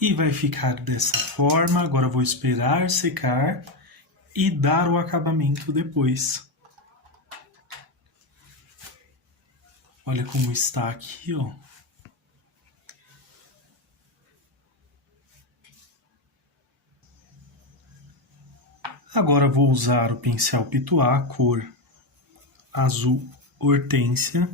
E vai ficar dessa forma. Agora eu vou esperar secar e dar o acabamento depois. Olha como está aqui, ó. Agora vou usar o pincel Pituá, cor azul hortênsia.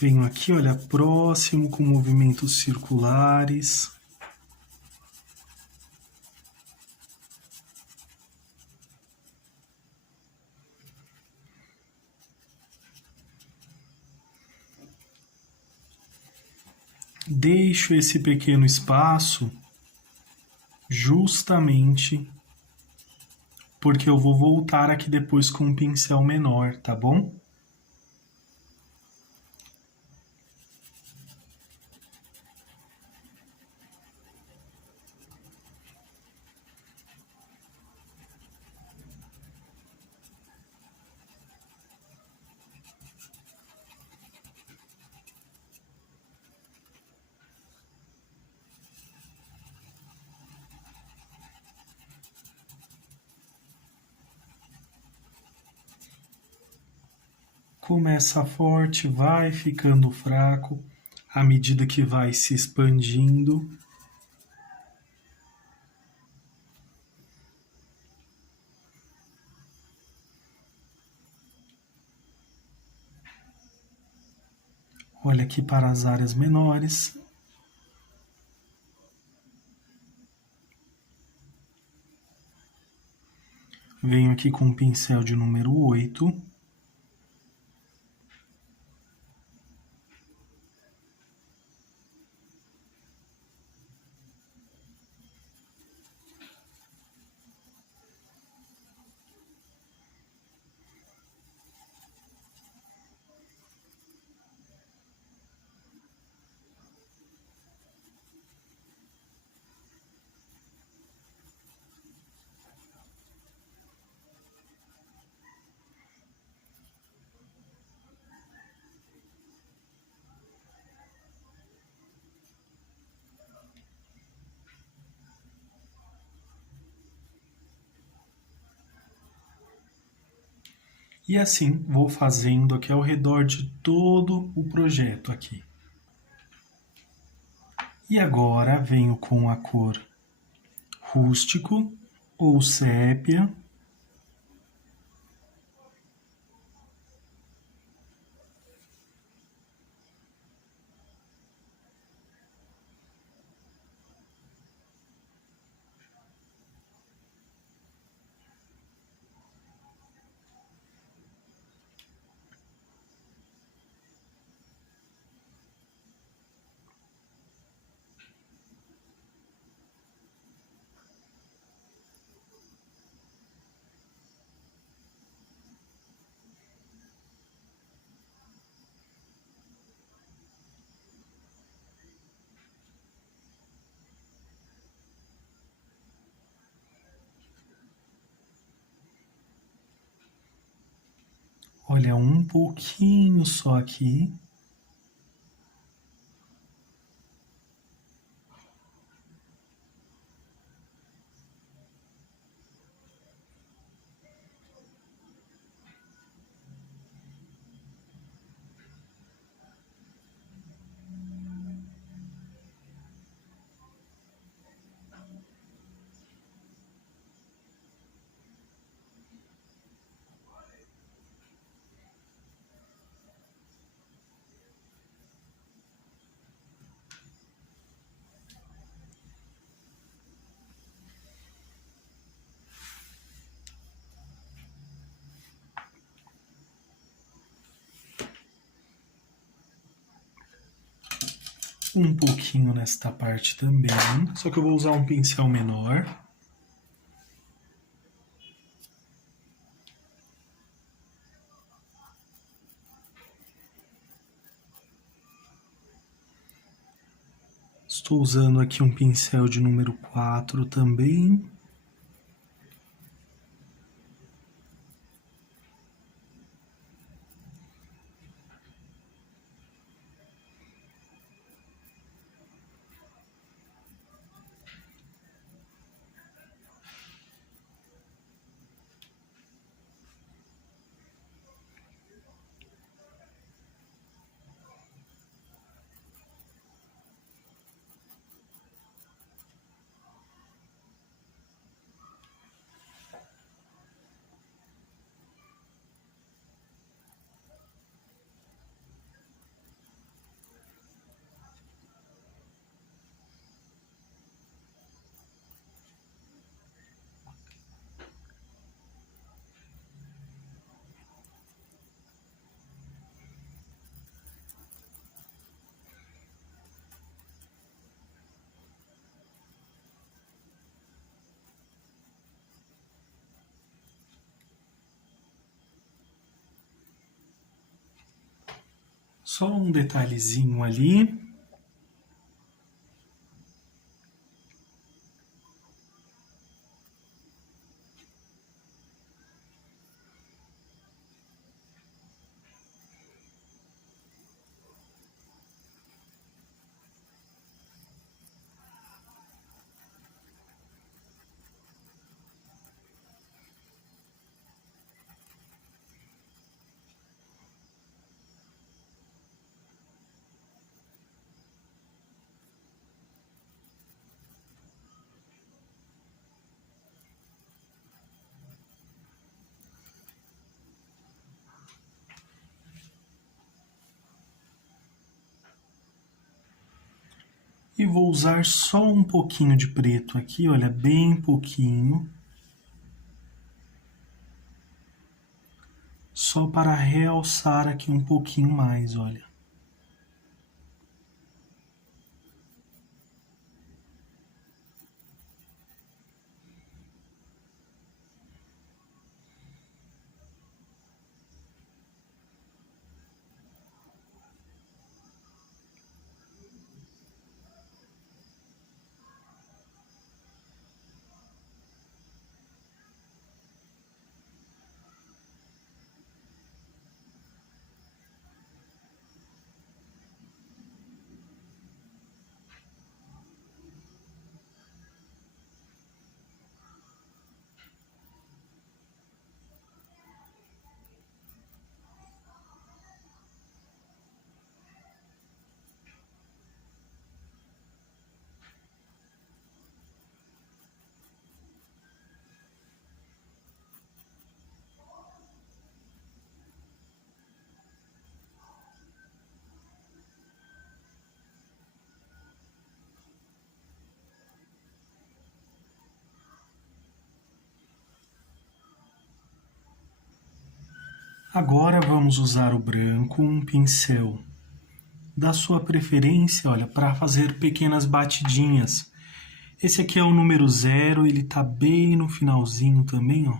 Venho aqui, olha, próximo com movimentos circulares. Deixo esse pequeno espaço justamente porque eu vou voltar aqui depois com um pincel menor, tá bom? Começa forte, vai ficando fraco à medida que vai se expandindo. Olha aqui para as áreas menores. Venho aqui com o pincel de número 8. E assim vou fazendo aqui ao redor de todo o projeto aqui. E agora venho com a cor rústico ou sépia. Olha, um pouquinho só aqui. Um pouquinho nesta parte também, só que eu vou usar um pincel menor. Estou usando aqui um pincel de número 4 também. Só um detalhezinho ali. E vou usar só um pouquinho de preto aqui, olha, bem pouquinho. Só para realçar aqui um pouquinho mais, olha. Agora vamos usar o branco, um pincel da sua preferência, olha, para fazer pequenas batidinhas. Esse aqui é o número 0, ele tá bem no finalzinho também, ó.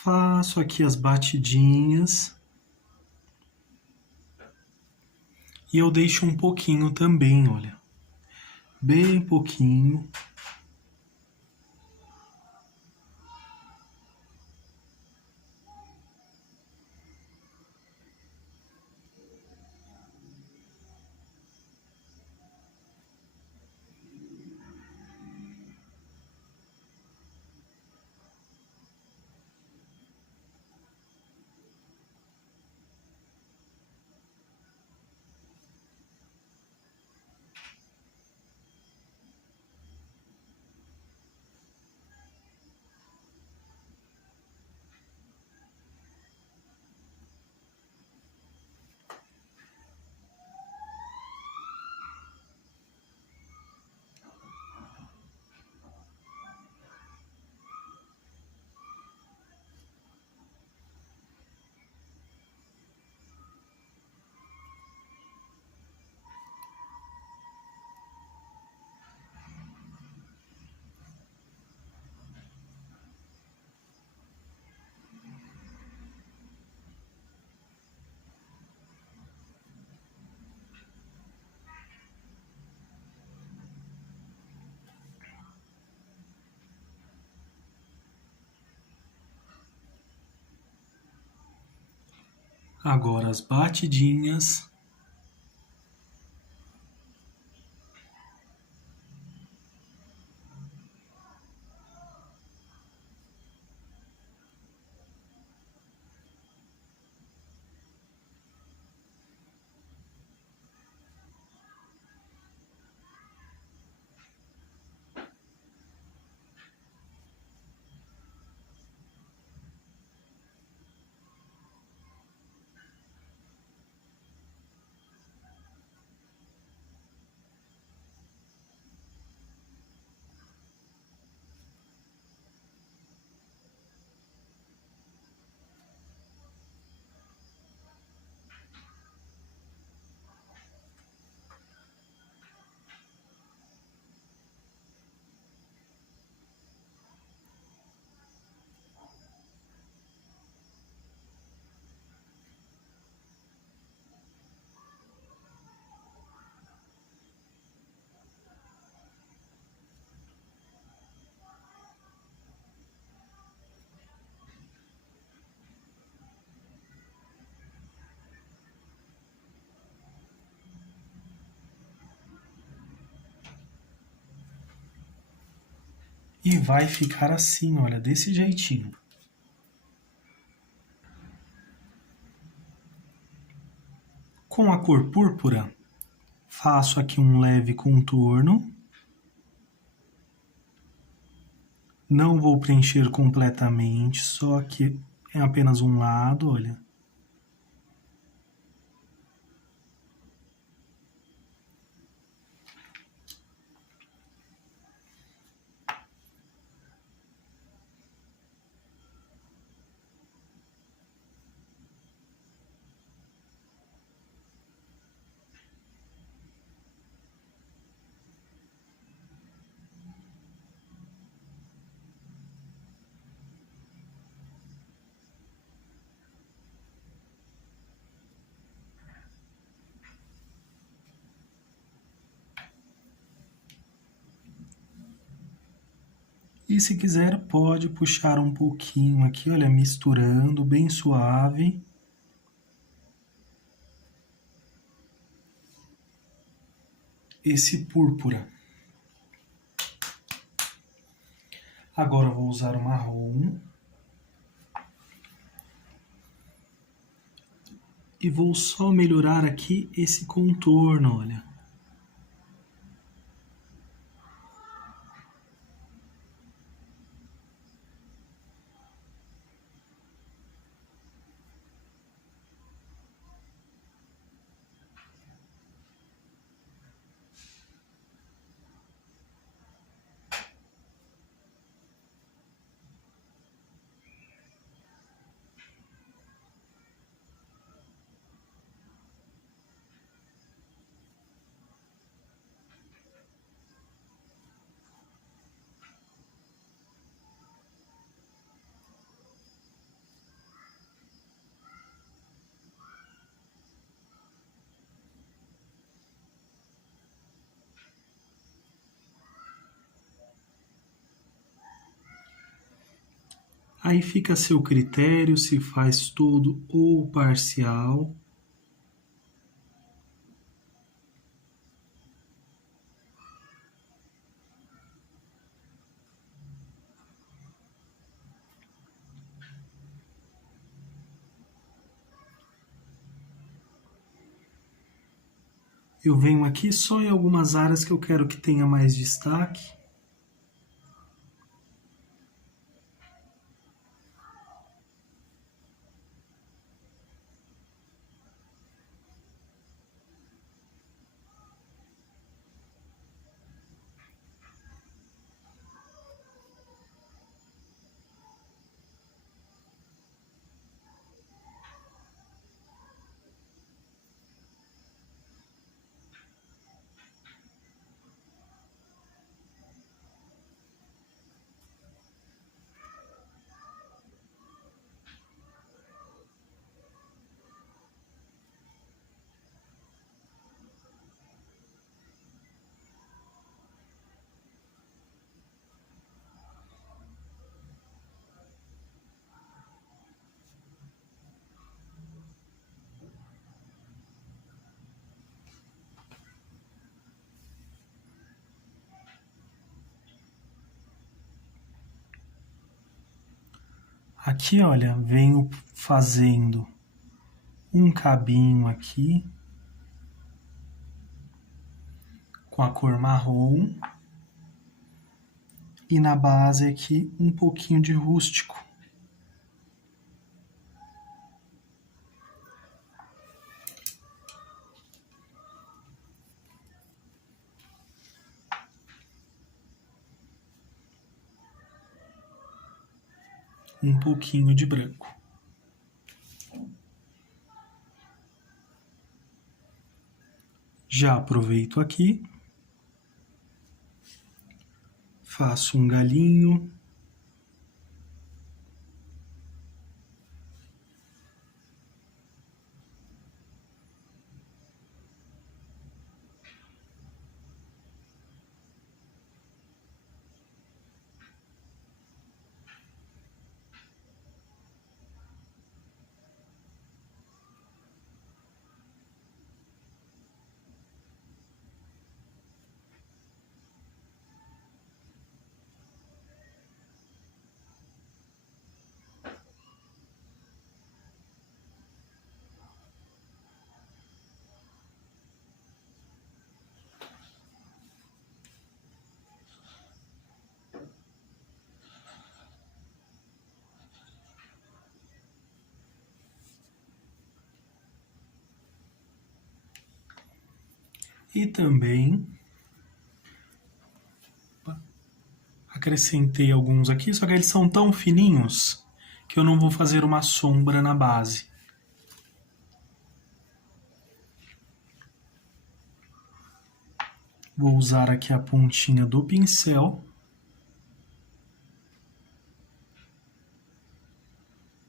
Faço aqui as batidinhas. E eu deixo um pouquinho também, olha. Bem pouquinho. Agora as batidinhas. E vai ficar assim, olha, desse jeitinho. Com a cor púrpura, faço aqui um leve contorno. Não vou preencher completamente, só que é apenas um lado, olha. E se quiser, pode puxar um pouquinho aqui, olha, misturando, bem suave. Esse púrpura. Agora eu vou usar o marrom. E vou só melhorar aqui esse contorno, olha. Aí fica a seu critério se faz todo ou parcial. Eu venho aqui só em algumas áreas que eu quero que tenha mais destaque. Aqui, olha, venho fazendo um cabinho aqui com a cor marrom e na base aqui um pouquinho de rústico. Um pouquinho de branco. Já aproveito aqui, faço um galinho. E também acrescentei alguns aqui, só que eles são tão fininhos que eu não vou fazer uma sombra na base. Vou usar aqui a pontinha do pincel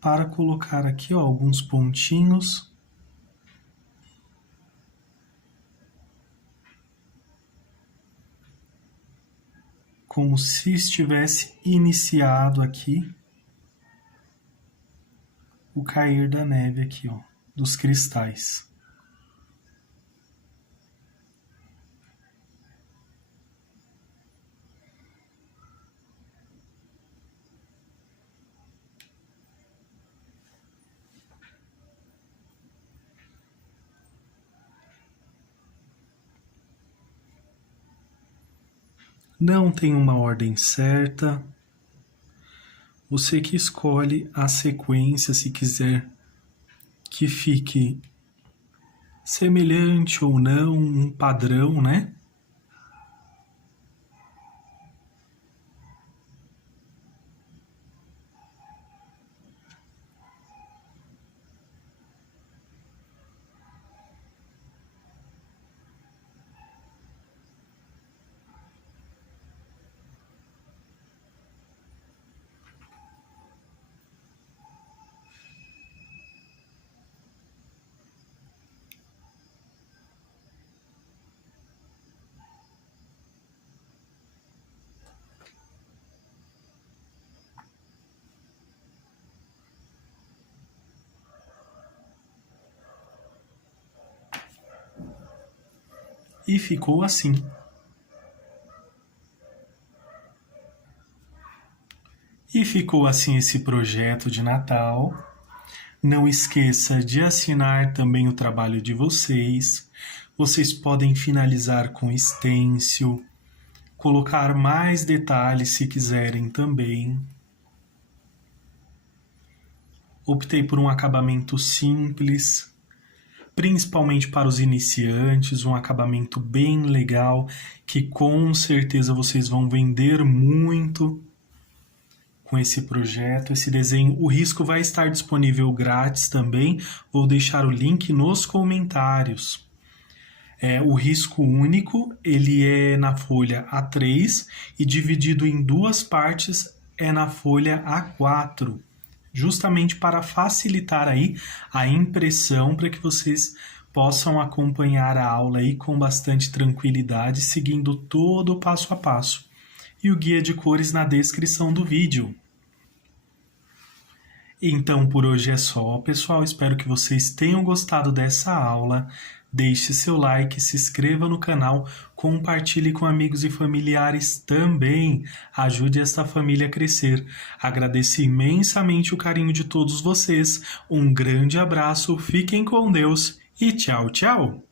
para colocar aqui, ó, alguns pontinhos. Como se estivesse iniciado aqui o cair da neve aqui, ó, dos cristais. Não tem uma ordem certa. Você que escolhe a sequência, se quiser que fique semelhante ou não, um padrão, né? E ficou assim. E ficou assim esse projeto de Natal. Não esqueça de assinar também o trabalho de vocês. Vocês podem finalizar com stencil, colocar mais detalhes se quiserem também. Optei por um acabamento simples, principalmente para os iniciantes, um acabamento bem legal, que com certeza vocês vão vender muito com esse projeto, esse desenho. O risco vai estar disponível grátis também, vou deixar o link nos comentários. O risco único, ele é na folha A3 e dividido em duas partes é na folha A4. Justamente para facilitar aí a impressão, para que vocês possam acompanhar a aula aí com bastante tranquilidade, seguindo todo o passo a passo. E o guia de cores na descrição do vídeo. Então por hoje é só, pessoal. Espero que vocês tenham gostado dessa aula. Deixe seu like, se inscreva no canal, compartilhe com amigos e familiares também. Ajude esta família a crescer. Agradeço imensamente o carinho de todos vocês. Um grande abraço, fiquem com Deus e tchau, tchau!